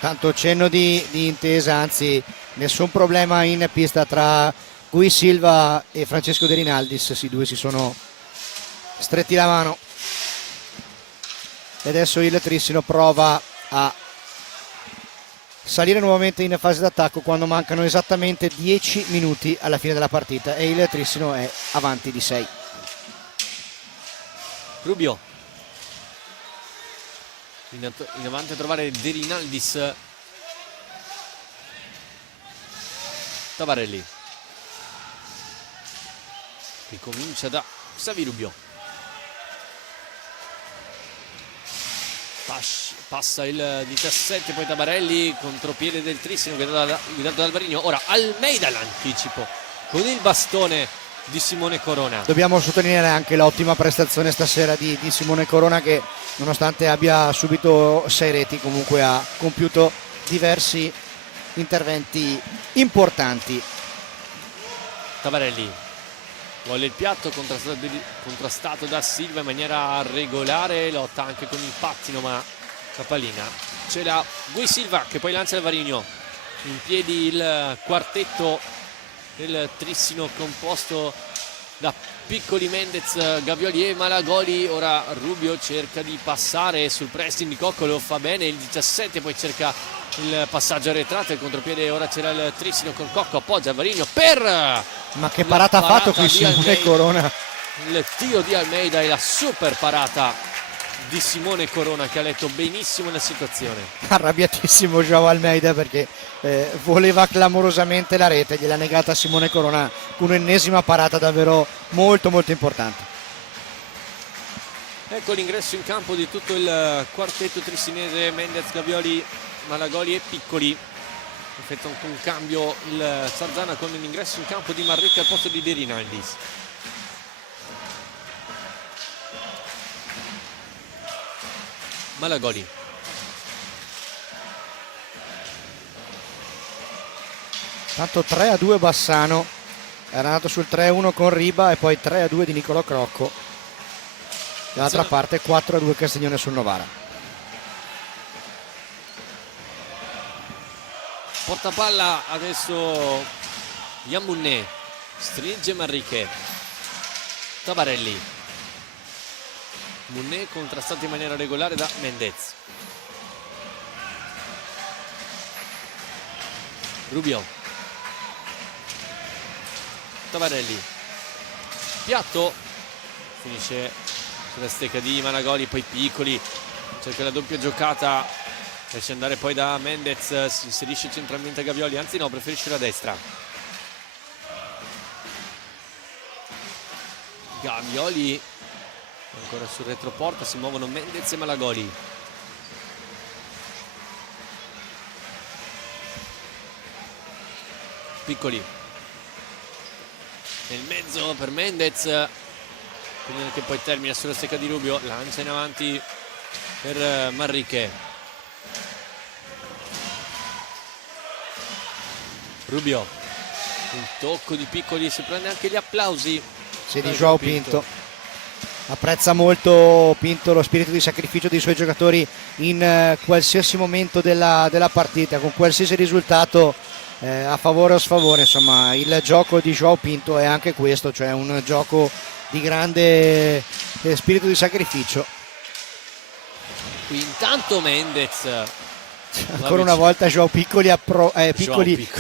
Tanto cenno di intesa, anzi nessun problema in pista tra Gui Silva e Francesco De Rinaldis, i due si sono stretti la mano e adesso il Trissino prova a salire nuovamente in fase d'attacco quando mancano esattamente 10 minuti alla fine della partita e il Trissino è avanti di 6. Rubio in avanti a trovare De Rinaldis. Tabarelli che comincia da Xavi Rubio, passa il 17, poi Tabarelli, contropiede del Trissino guidato da Alvariño. Ora Almeida l'anticipo con il bastone di Simone Corona. Dobbiamo sottolineare anche l'ottima prestazione stasera di Simone Corona, che nonostante abbia subito 6 reti comunque ha compiuto diversi interventi importanti. Tabarelli vuole il piatto, contrastato da Silva in maniera regolare, lotta anche con il pattino, ma la pallina ce l'ha Gui Silva che poi lancia Alvariño. In piedi il quartetto del Trissino composto da Piccoli, Mendez, Gavioli e Malagoli. Ora Rubio cerca di passare sul pressing di Cocco, lo fa bene il 17, poi cerca il passaggio arretrato, il contropiede. Ora c'era il Trissino con Cocco, appoggia Alvariño per... Ma che parata ha fatto qui Simone Corona! Il tiro di Almeida e la super parata di Simone Corona, che ha letto benissimo la situazione. Arrabbiatissimo Joao Almeida perché voleva clamorosamente la rete, gliel'ha negata Simone Corona con un'ennesima parata davvero molto molto importante. Ecco l'ingresso in campo di tutto il quartetto trissinese: Mendez, Gavioli, Malagoli e Piccoli. Effettua un cambio il Sarzana con l'ingresso in campo di Marricca al posto di De Rinaldis. Malagoli. Tanto 3-2 Bassano, era andato sul 3-1 con Riba e poi 3-2 di Nicolò Crocco. Dall'altra parte 4-2 Castiglione sul Novara. Portapalla adesso Yamouné, stringe Marriche, Tabarelli. Mounet contrastato in maniera regolare da Mendez. Rubio, Tabarelli, piatto, finisce sulla stecca di Malagoli, poi Piccoli cerca la doppia giocata, riesce ad andare poi da Mendez, si inserisce centralmente a Gavioli, anzi no, preferisce la destra. Gavioli ancora sul retroporta, si muovono Mendez e Malagoli. Piccoli nel mezzo per Mendez, che poi termina sulla stecca di Rubio, lancia in avanti per Marriche. Rubio, un tocco di Piccoli, si prende anche gli applausi. Sì, di Joao Pinto. Apprezza molto Pinto lo spirito di sacrificio dei suoi giocatori in qualsiasi momento della partita, con qualsiasi risultato, a favore o a sfavore. Insomma, il gioco di Joao Pinto è anche questo, cioè un gioco di grande spirito di sacrificio. Qui intanto Mendez ancora una volta Joao Piccoli,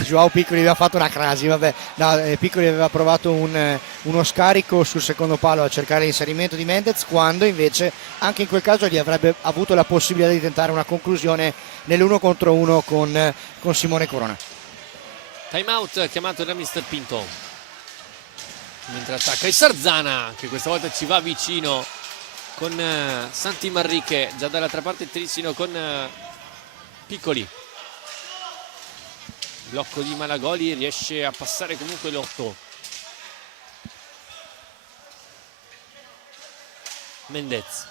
Joao Piccoli aveva fatto una crasi, vabbè. No, Piccoli aveva provato uno scarico sul secondo palo a cercare l'inserimento di Mendez, quando invece anche in quel caso gli avrebbe avuto la possibilità di tentare una conclusione nell'1 contro 1 con Simone Corona. Time out chiamato da Mister Pinto, mentre attacca il Sarzana, che questa volta ci va vicino con Santi Marriche, già dall'altra parte Trissino con Piccoli. Blocco di Malagoli, riesce a passare comunque l'8. Mendez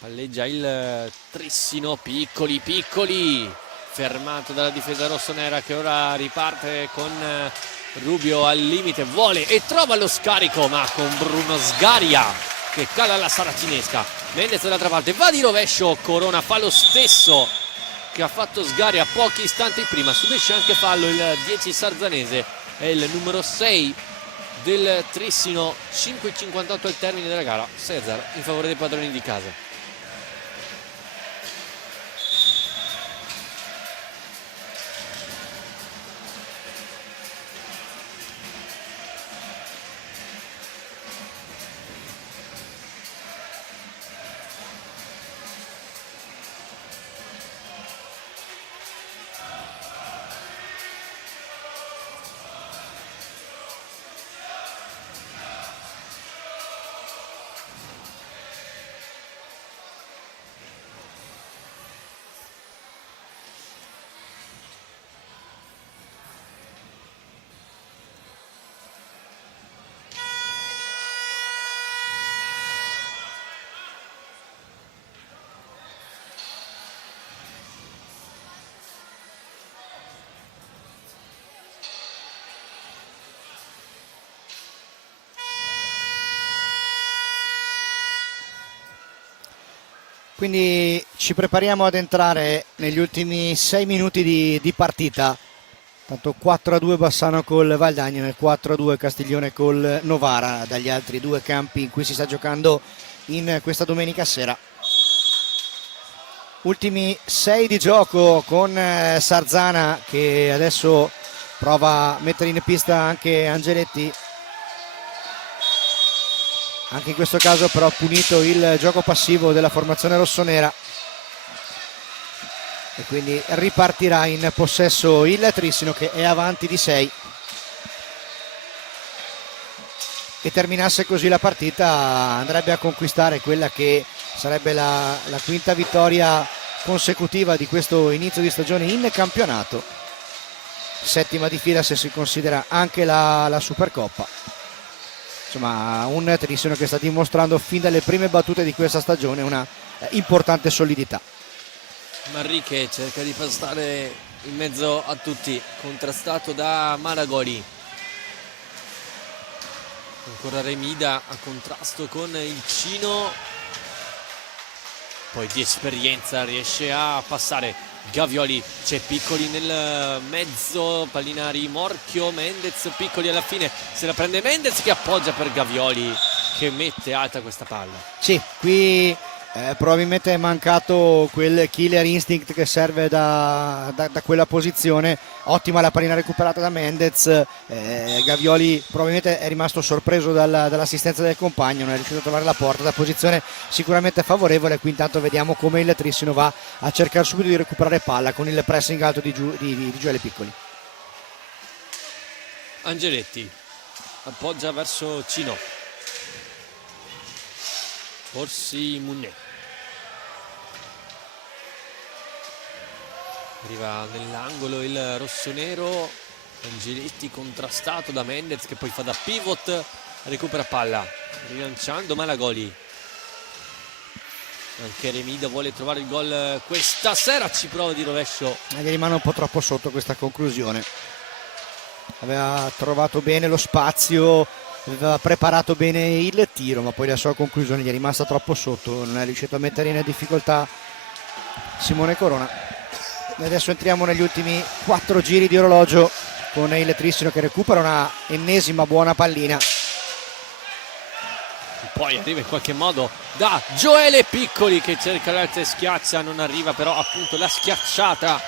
palleggia il Trissino. Piccoli, fermato dalla difesa rossonera, che ora riparte con Rubio al limite, vuole e trova lo scarico, ma con Bruno Sgaria che cala la saracinesca. Mendez dall'altra parte va di rovescio, Corona fa lo stesso che ha fatto Sgaria pochi istanti prima, subisce anche fallo il 10 sarzanese, è il numero 6 del Trissino. 5,58 al termine della gara, 6-0 in favore dei padroni di casa. Quindi ci prepariamo ad entrare negli ultimi 6 minuti di partita. Tanto 4-2 Bassano col Valdagno e 4-2 Castiglione col Novara, dagli altri due campi in cui si sta giocando in questa domenica sera. Ultimi 6 di gioco con Sarzana, che adesso prova a mettere in pista anche Angeletti. Anche in questo caso però punito il gioco passivo della formazione rossonera e quindi ripartirà in possesso il Trissino, che è avanti di 6. Che terminasse così la partita andrebbe a conquistare quella che sarebbe la quinta vittoria consecutiva di questo inizio di stagione in campionato, 7ª di fila se si considera anche la Supercoppa. Insomma, un Trissino che sta dimostrando fin dalle prime battute di questa stagione una importante solidità. Manrique cerca di passare in mezzo a tutti, contrastato da Malagoli. Ancora Remida a contrasto con il Cino, poi di esperienza riesce a passare Gavioli, c'è Piccoli nel mezzo, Pallinari, Morchio, Mendez, Piccoli alla fine se la prende Mendez che appoggia per Gavioli che mette alta questa palla. Sì, qui probabilmente è mancato quel killer instinct che serve da quella posizione. Ottima la pallina recuperata da Mendez, Gavioli probabilmente è rimasto sorpreso dall'assistenza del compagno, non è riuscito a trovare la porta da posizione sicuramente favorevole. Qui intanto vediamo come il Trissino va a cercare subito di recuperare palla con il pressing alto di Gioele Piccoli. Angeletti appoggia verso Cino, Orsi Munne, arriva nell'angolo il rossonero, Angeletti contrastato da Mendez che poi fa da pivot, recupera palla rilanciando Malagoli. Anche Remida vuole trovare il gol questa sera, ci prova di rovescio, Gli rimane un po' troppo sotto questa conclusione. Aveva trovato bene lo spazio, aveva preparato bene il tiro, ma poi la sua conclusione gli è rimasta troppo sotto, non è riuscito a mettere in difficoltà Simone Corona. E adesso entriamo negli ultimi 4 giri di orologio con il Trissino che recupera una ennesima buona pallina. Poi arriva in qualche modo da Gioele Piccoli che cerca l'alza e schiaccia, non arriva però appunto la schiacciata.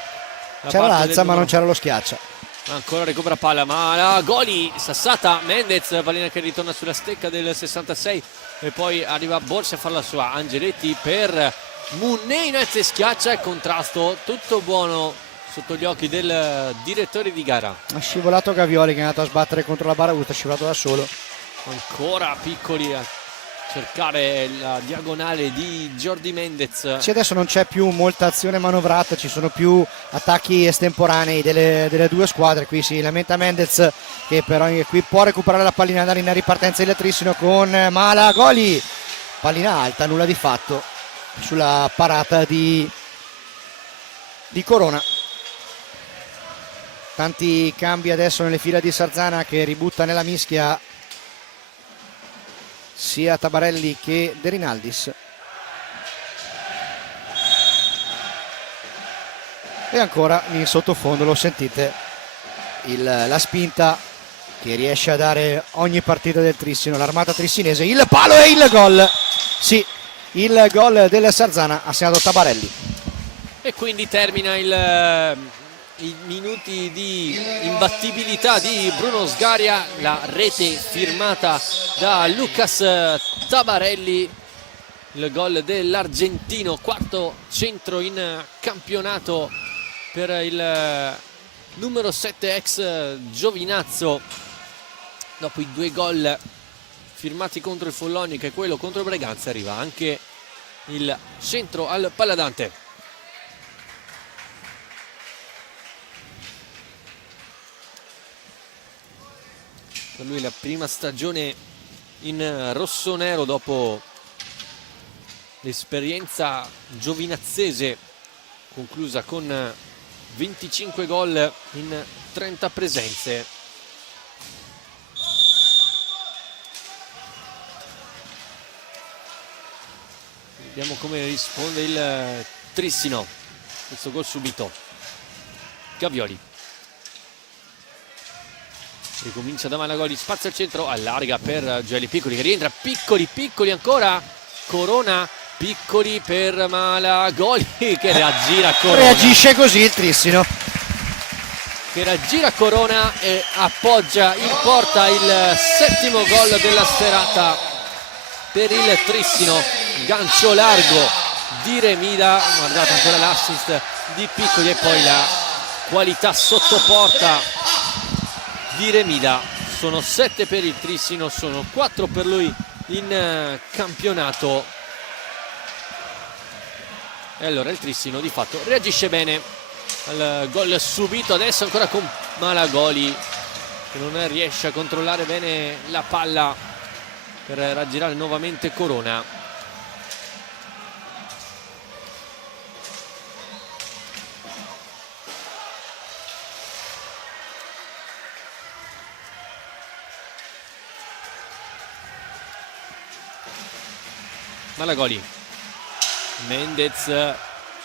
C'era l'alza ma non c'era lo schiaccia. Ancora recupera palla, ma la Goli, sassata, Mendez, pallina che ritorna sulla stecca del 66 e poi arriva Borsi a farla sua. Angeletti per Munne in alza e schiaccia e contrasto tutto buono sotto gli occhi del direttore di gara. Ha scivolato Gavioli che è andato a sbattere contro la barra, è scivolato da solo. Ancora Piccoli a cercare la diagonale di Jordi Mendez. Sì, adesso non c'è più molta azione manovrata, ci sono più attacchi estemporanei delle due squadre. Qui si lamenta Mendez che però qui può recuperare la pallina, andare in ripartenza il Trissino con Malagoli, pallina alta, nulla di fatto sulla parata di Corona. Tanti cambi adesso nelle fila di Sarzana che ributta nella mischia sia Tabarelli che De Rinaldis. E ancora in sottofondo lo sentite la spinta che riesce a dare ogni partita del Trissino, l'armata trissinese, il palo e il gol. Sì, il gol del Sarzana ha segnato Tabarelli. E quindi termina i minuti di imbattibilità di Bruno Sgaria, la rete firmata da Lucas Tabarelli, il gol dell'argentino, quarto centro in campionato per il numero 7 ex Giovinazzo. Dopo i 2 gol firmati contro il Follonica e quello contro il Breganza arriva anche il centro al Paladante. Per lui la prima stagione in rossonero dopo l'esperienza giovinazzese conclusa con 25 gol in 30 presenze. Vediamo come risponde il Trissino. Questo gol subito. Gavioli. Ricomincia da Malagoli, spazio al centro, allarga per Gioele Piccoli che rientra, Piccoli ancora, Corona, Piccoli per Malagoli che raggira Corona. Reagisce così il Trissino. Che raggira Corona e appoggia in porta il 7° gol della serata per il Trissino, gancio largo di Remida, guardate ancora l'assist di Piccoli e poi la qualità sotto porta di Remida. Sono 7 per il Trissino, sono 4 per lui in campionato. E allora il Trissino di fatto reagisce bene al gol subito, adesso ancora con Malagoli che non riesce a controllare bene la palla per raggirare nuovamente Corona. Malagoli, Mendez,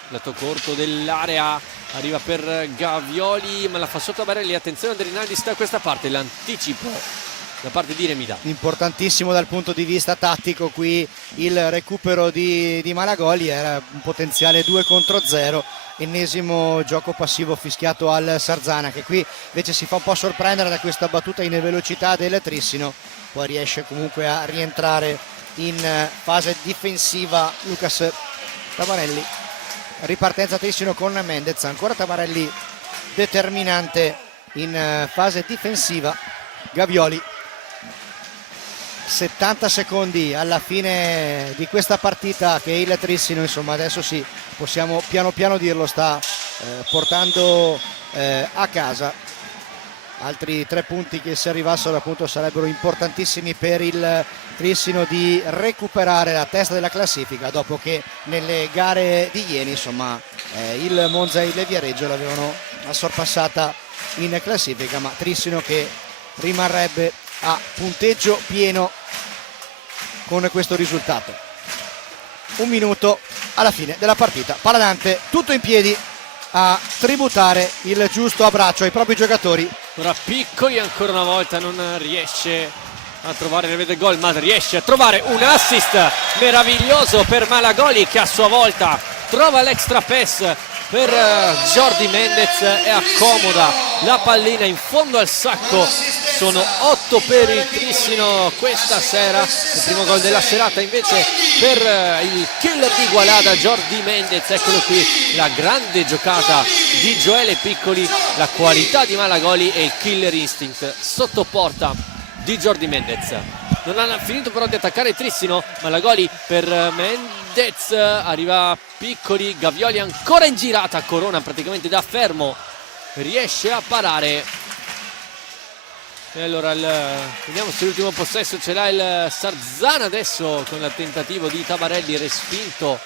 lato corto dell'area, arriva per Gavioli ma la fa sotto Barelli. Attenzione, De Rinaldi sta da questa parte, l'anticipo da parte di Remida. Importantissimo dal punto di vista tattico qui il recupero di Malagoli, era un potenziale 2 contro 0, ennesimo gioco passivo fischiato al Sarzana, che qui invece si fa un po' sorprendere da questa battuta in velocità del Trissino, poi riesce comunque a rientrare in fase difensiva Lucas Tabarelli. Ripartenza Trissino con Mendez, ancora Tabarelli determinante in fase difensiva. Gavioli, 70 secondi alla fine di questa partita che il Trissino, insomma, adesso sì, possiamo piano piano dirlo, sta portando a casa. Altri 3 punti che se arrivassero appunto sarebbero importantissimi per il Trissino di recuperare la testa della classifica, dopo che nelle gare di ieri, insomma, il Monza e il Viareggio l'avevano sorpassata in classifica, ma Trissino che rimarrebbe a punteggio pieno con questo risultato. 1 minuto alla fine della partita, Paladante tutto in piedi a tributare il giusto abbraccio ai propri giocatori. Ora Piccoli ancora una volta non riesce a trovare il vede gol, ma riesce a trovare un assist meraviglioso per Malagoli, che a sua volta trova l'extra pass per Jordi Mendez e accomoda la pallina in fondo al sacco. Sono 8 per il Trissino questa sera, il primo gol della serata invece per il killer di Igualada, Jordi Mendez. Eccolo qui, la grande giocata di Gioele Piccoli, la qualità di Malagoli e il killer instinct sotto porta di Jordi Mendez. Non hanno finito però di attaccare il Trissino. Malagoli per Mendez, arriva Piccoli, Gavioli ancora in girata, Corona praticamente da fermo riesce a parare. E allora vediamo se l'ultimo possesso ce l'ha il Sarzana adesso, con il tentativo di Tabarelli respinto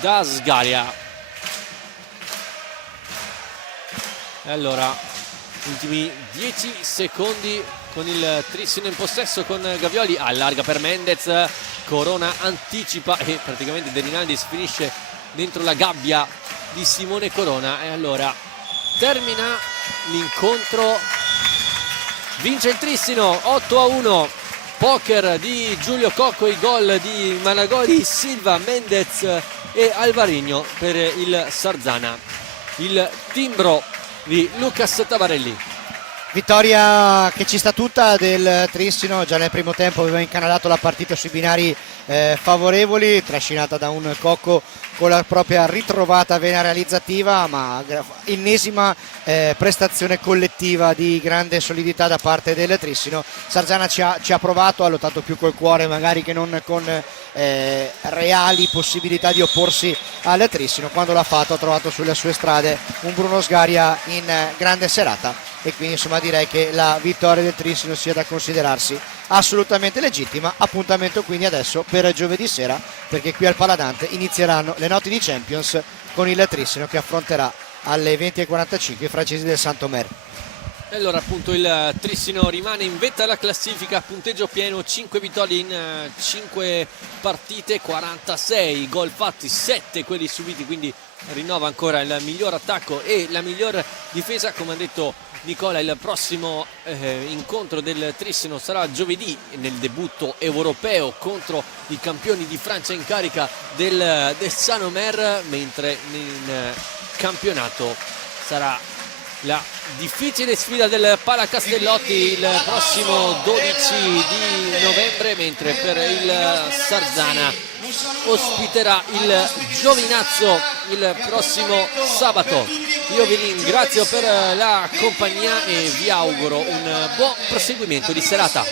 da Sgaria. E allora ultimi 10 secondi con il Trissino in possesso, con Gavioli allarga per Mendez, Corona anticipa e praticamente De Rinaldi finisce dentro la gabbia di Simone Corona. E allora termina l'incontro, vince il Trissino 8-1, poker di Giulio Cocco, i gol di Malagoli, Silva, Mendez e Alvarino per il Sarzana, il timbro di Lucas Tabarelli. Vittoria che ci sta tutta del Trissino, già nel primo tempo aveva incanalato la partita sui binari favorevoli, trascinata da un Cocco con la propria ritrovata vena realizzativa, ma ennesima prestazione collettiva di grande solidità da parte del Trissino. Sarzana ci ha provato, ha lottato più col cuore magari che non con reali possibilità di opporsi al Trissino. Quando l'ha fatto ha trovato sulle sue strade un Bruno Sgaria in grande serata, e quindi insomma direi che la vittoria del Trissino sia da considerarsi assolutamente legittima. Appuntamento quindi adesso per giovedì sera, perché qui al Paladante inizieranno le notti di Champions con il Trissino che affronterà alle 20:45 i francesi del Saint-Omer. E allora appunto il Trissino rimane in vetta alla classifica, punteggio pieno, 5 vittorie in 5 partite, 46 gol fatti, 7 quelli subiti, quindi rinnova ancora il miglior attacco e la miglior difesa. Come ha detto Nicola, il prossimo incontro del Trissino sarà giovedì nel debutto europeo contro i campioni di Francia in carica del Saint-Omer, mentre in campionato sarà la difficile sfida del Pala Castellotti il prossimo 12 di novembre, mentre per il Sarzana ospiterà il Giovinazzo il prossimo sabato. Io vi ringrazio per la compagnia e vi auguro un buon proseguimento di serata.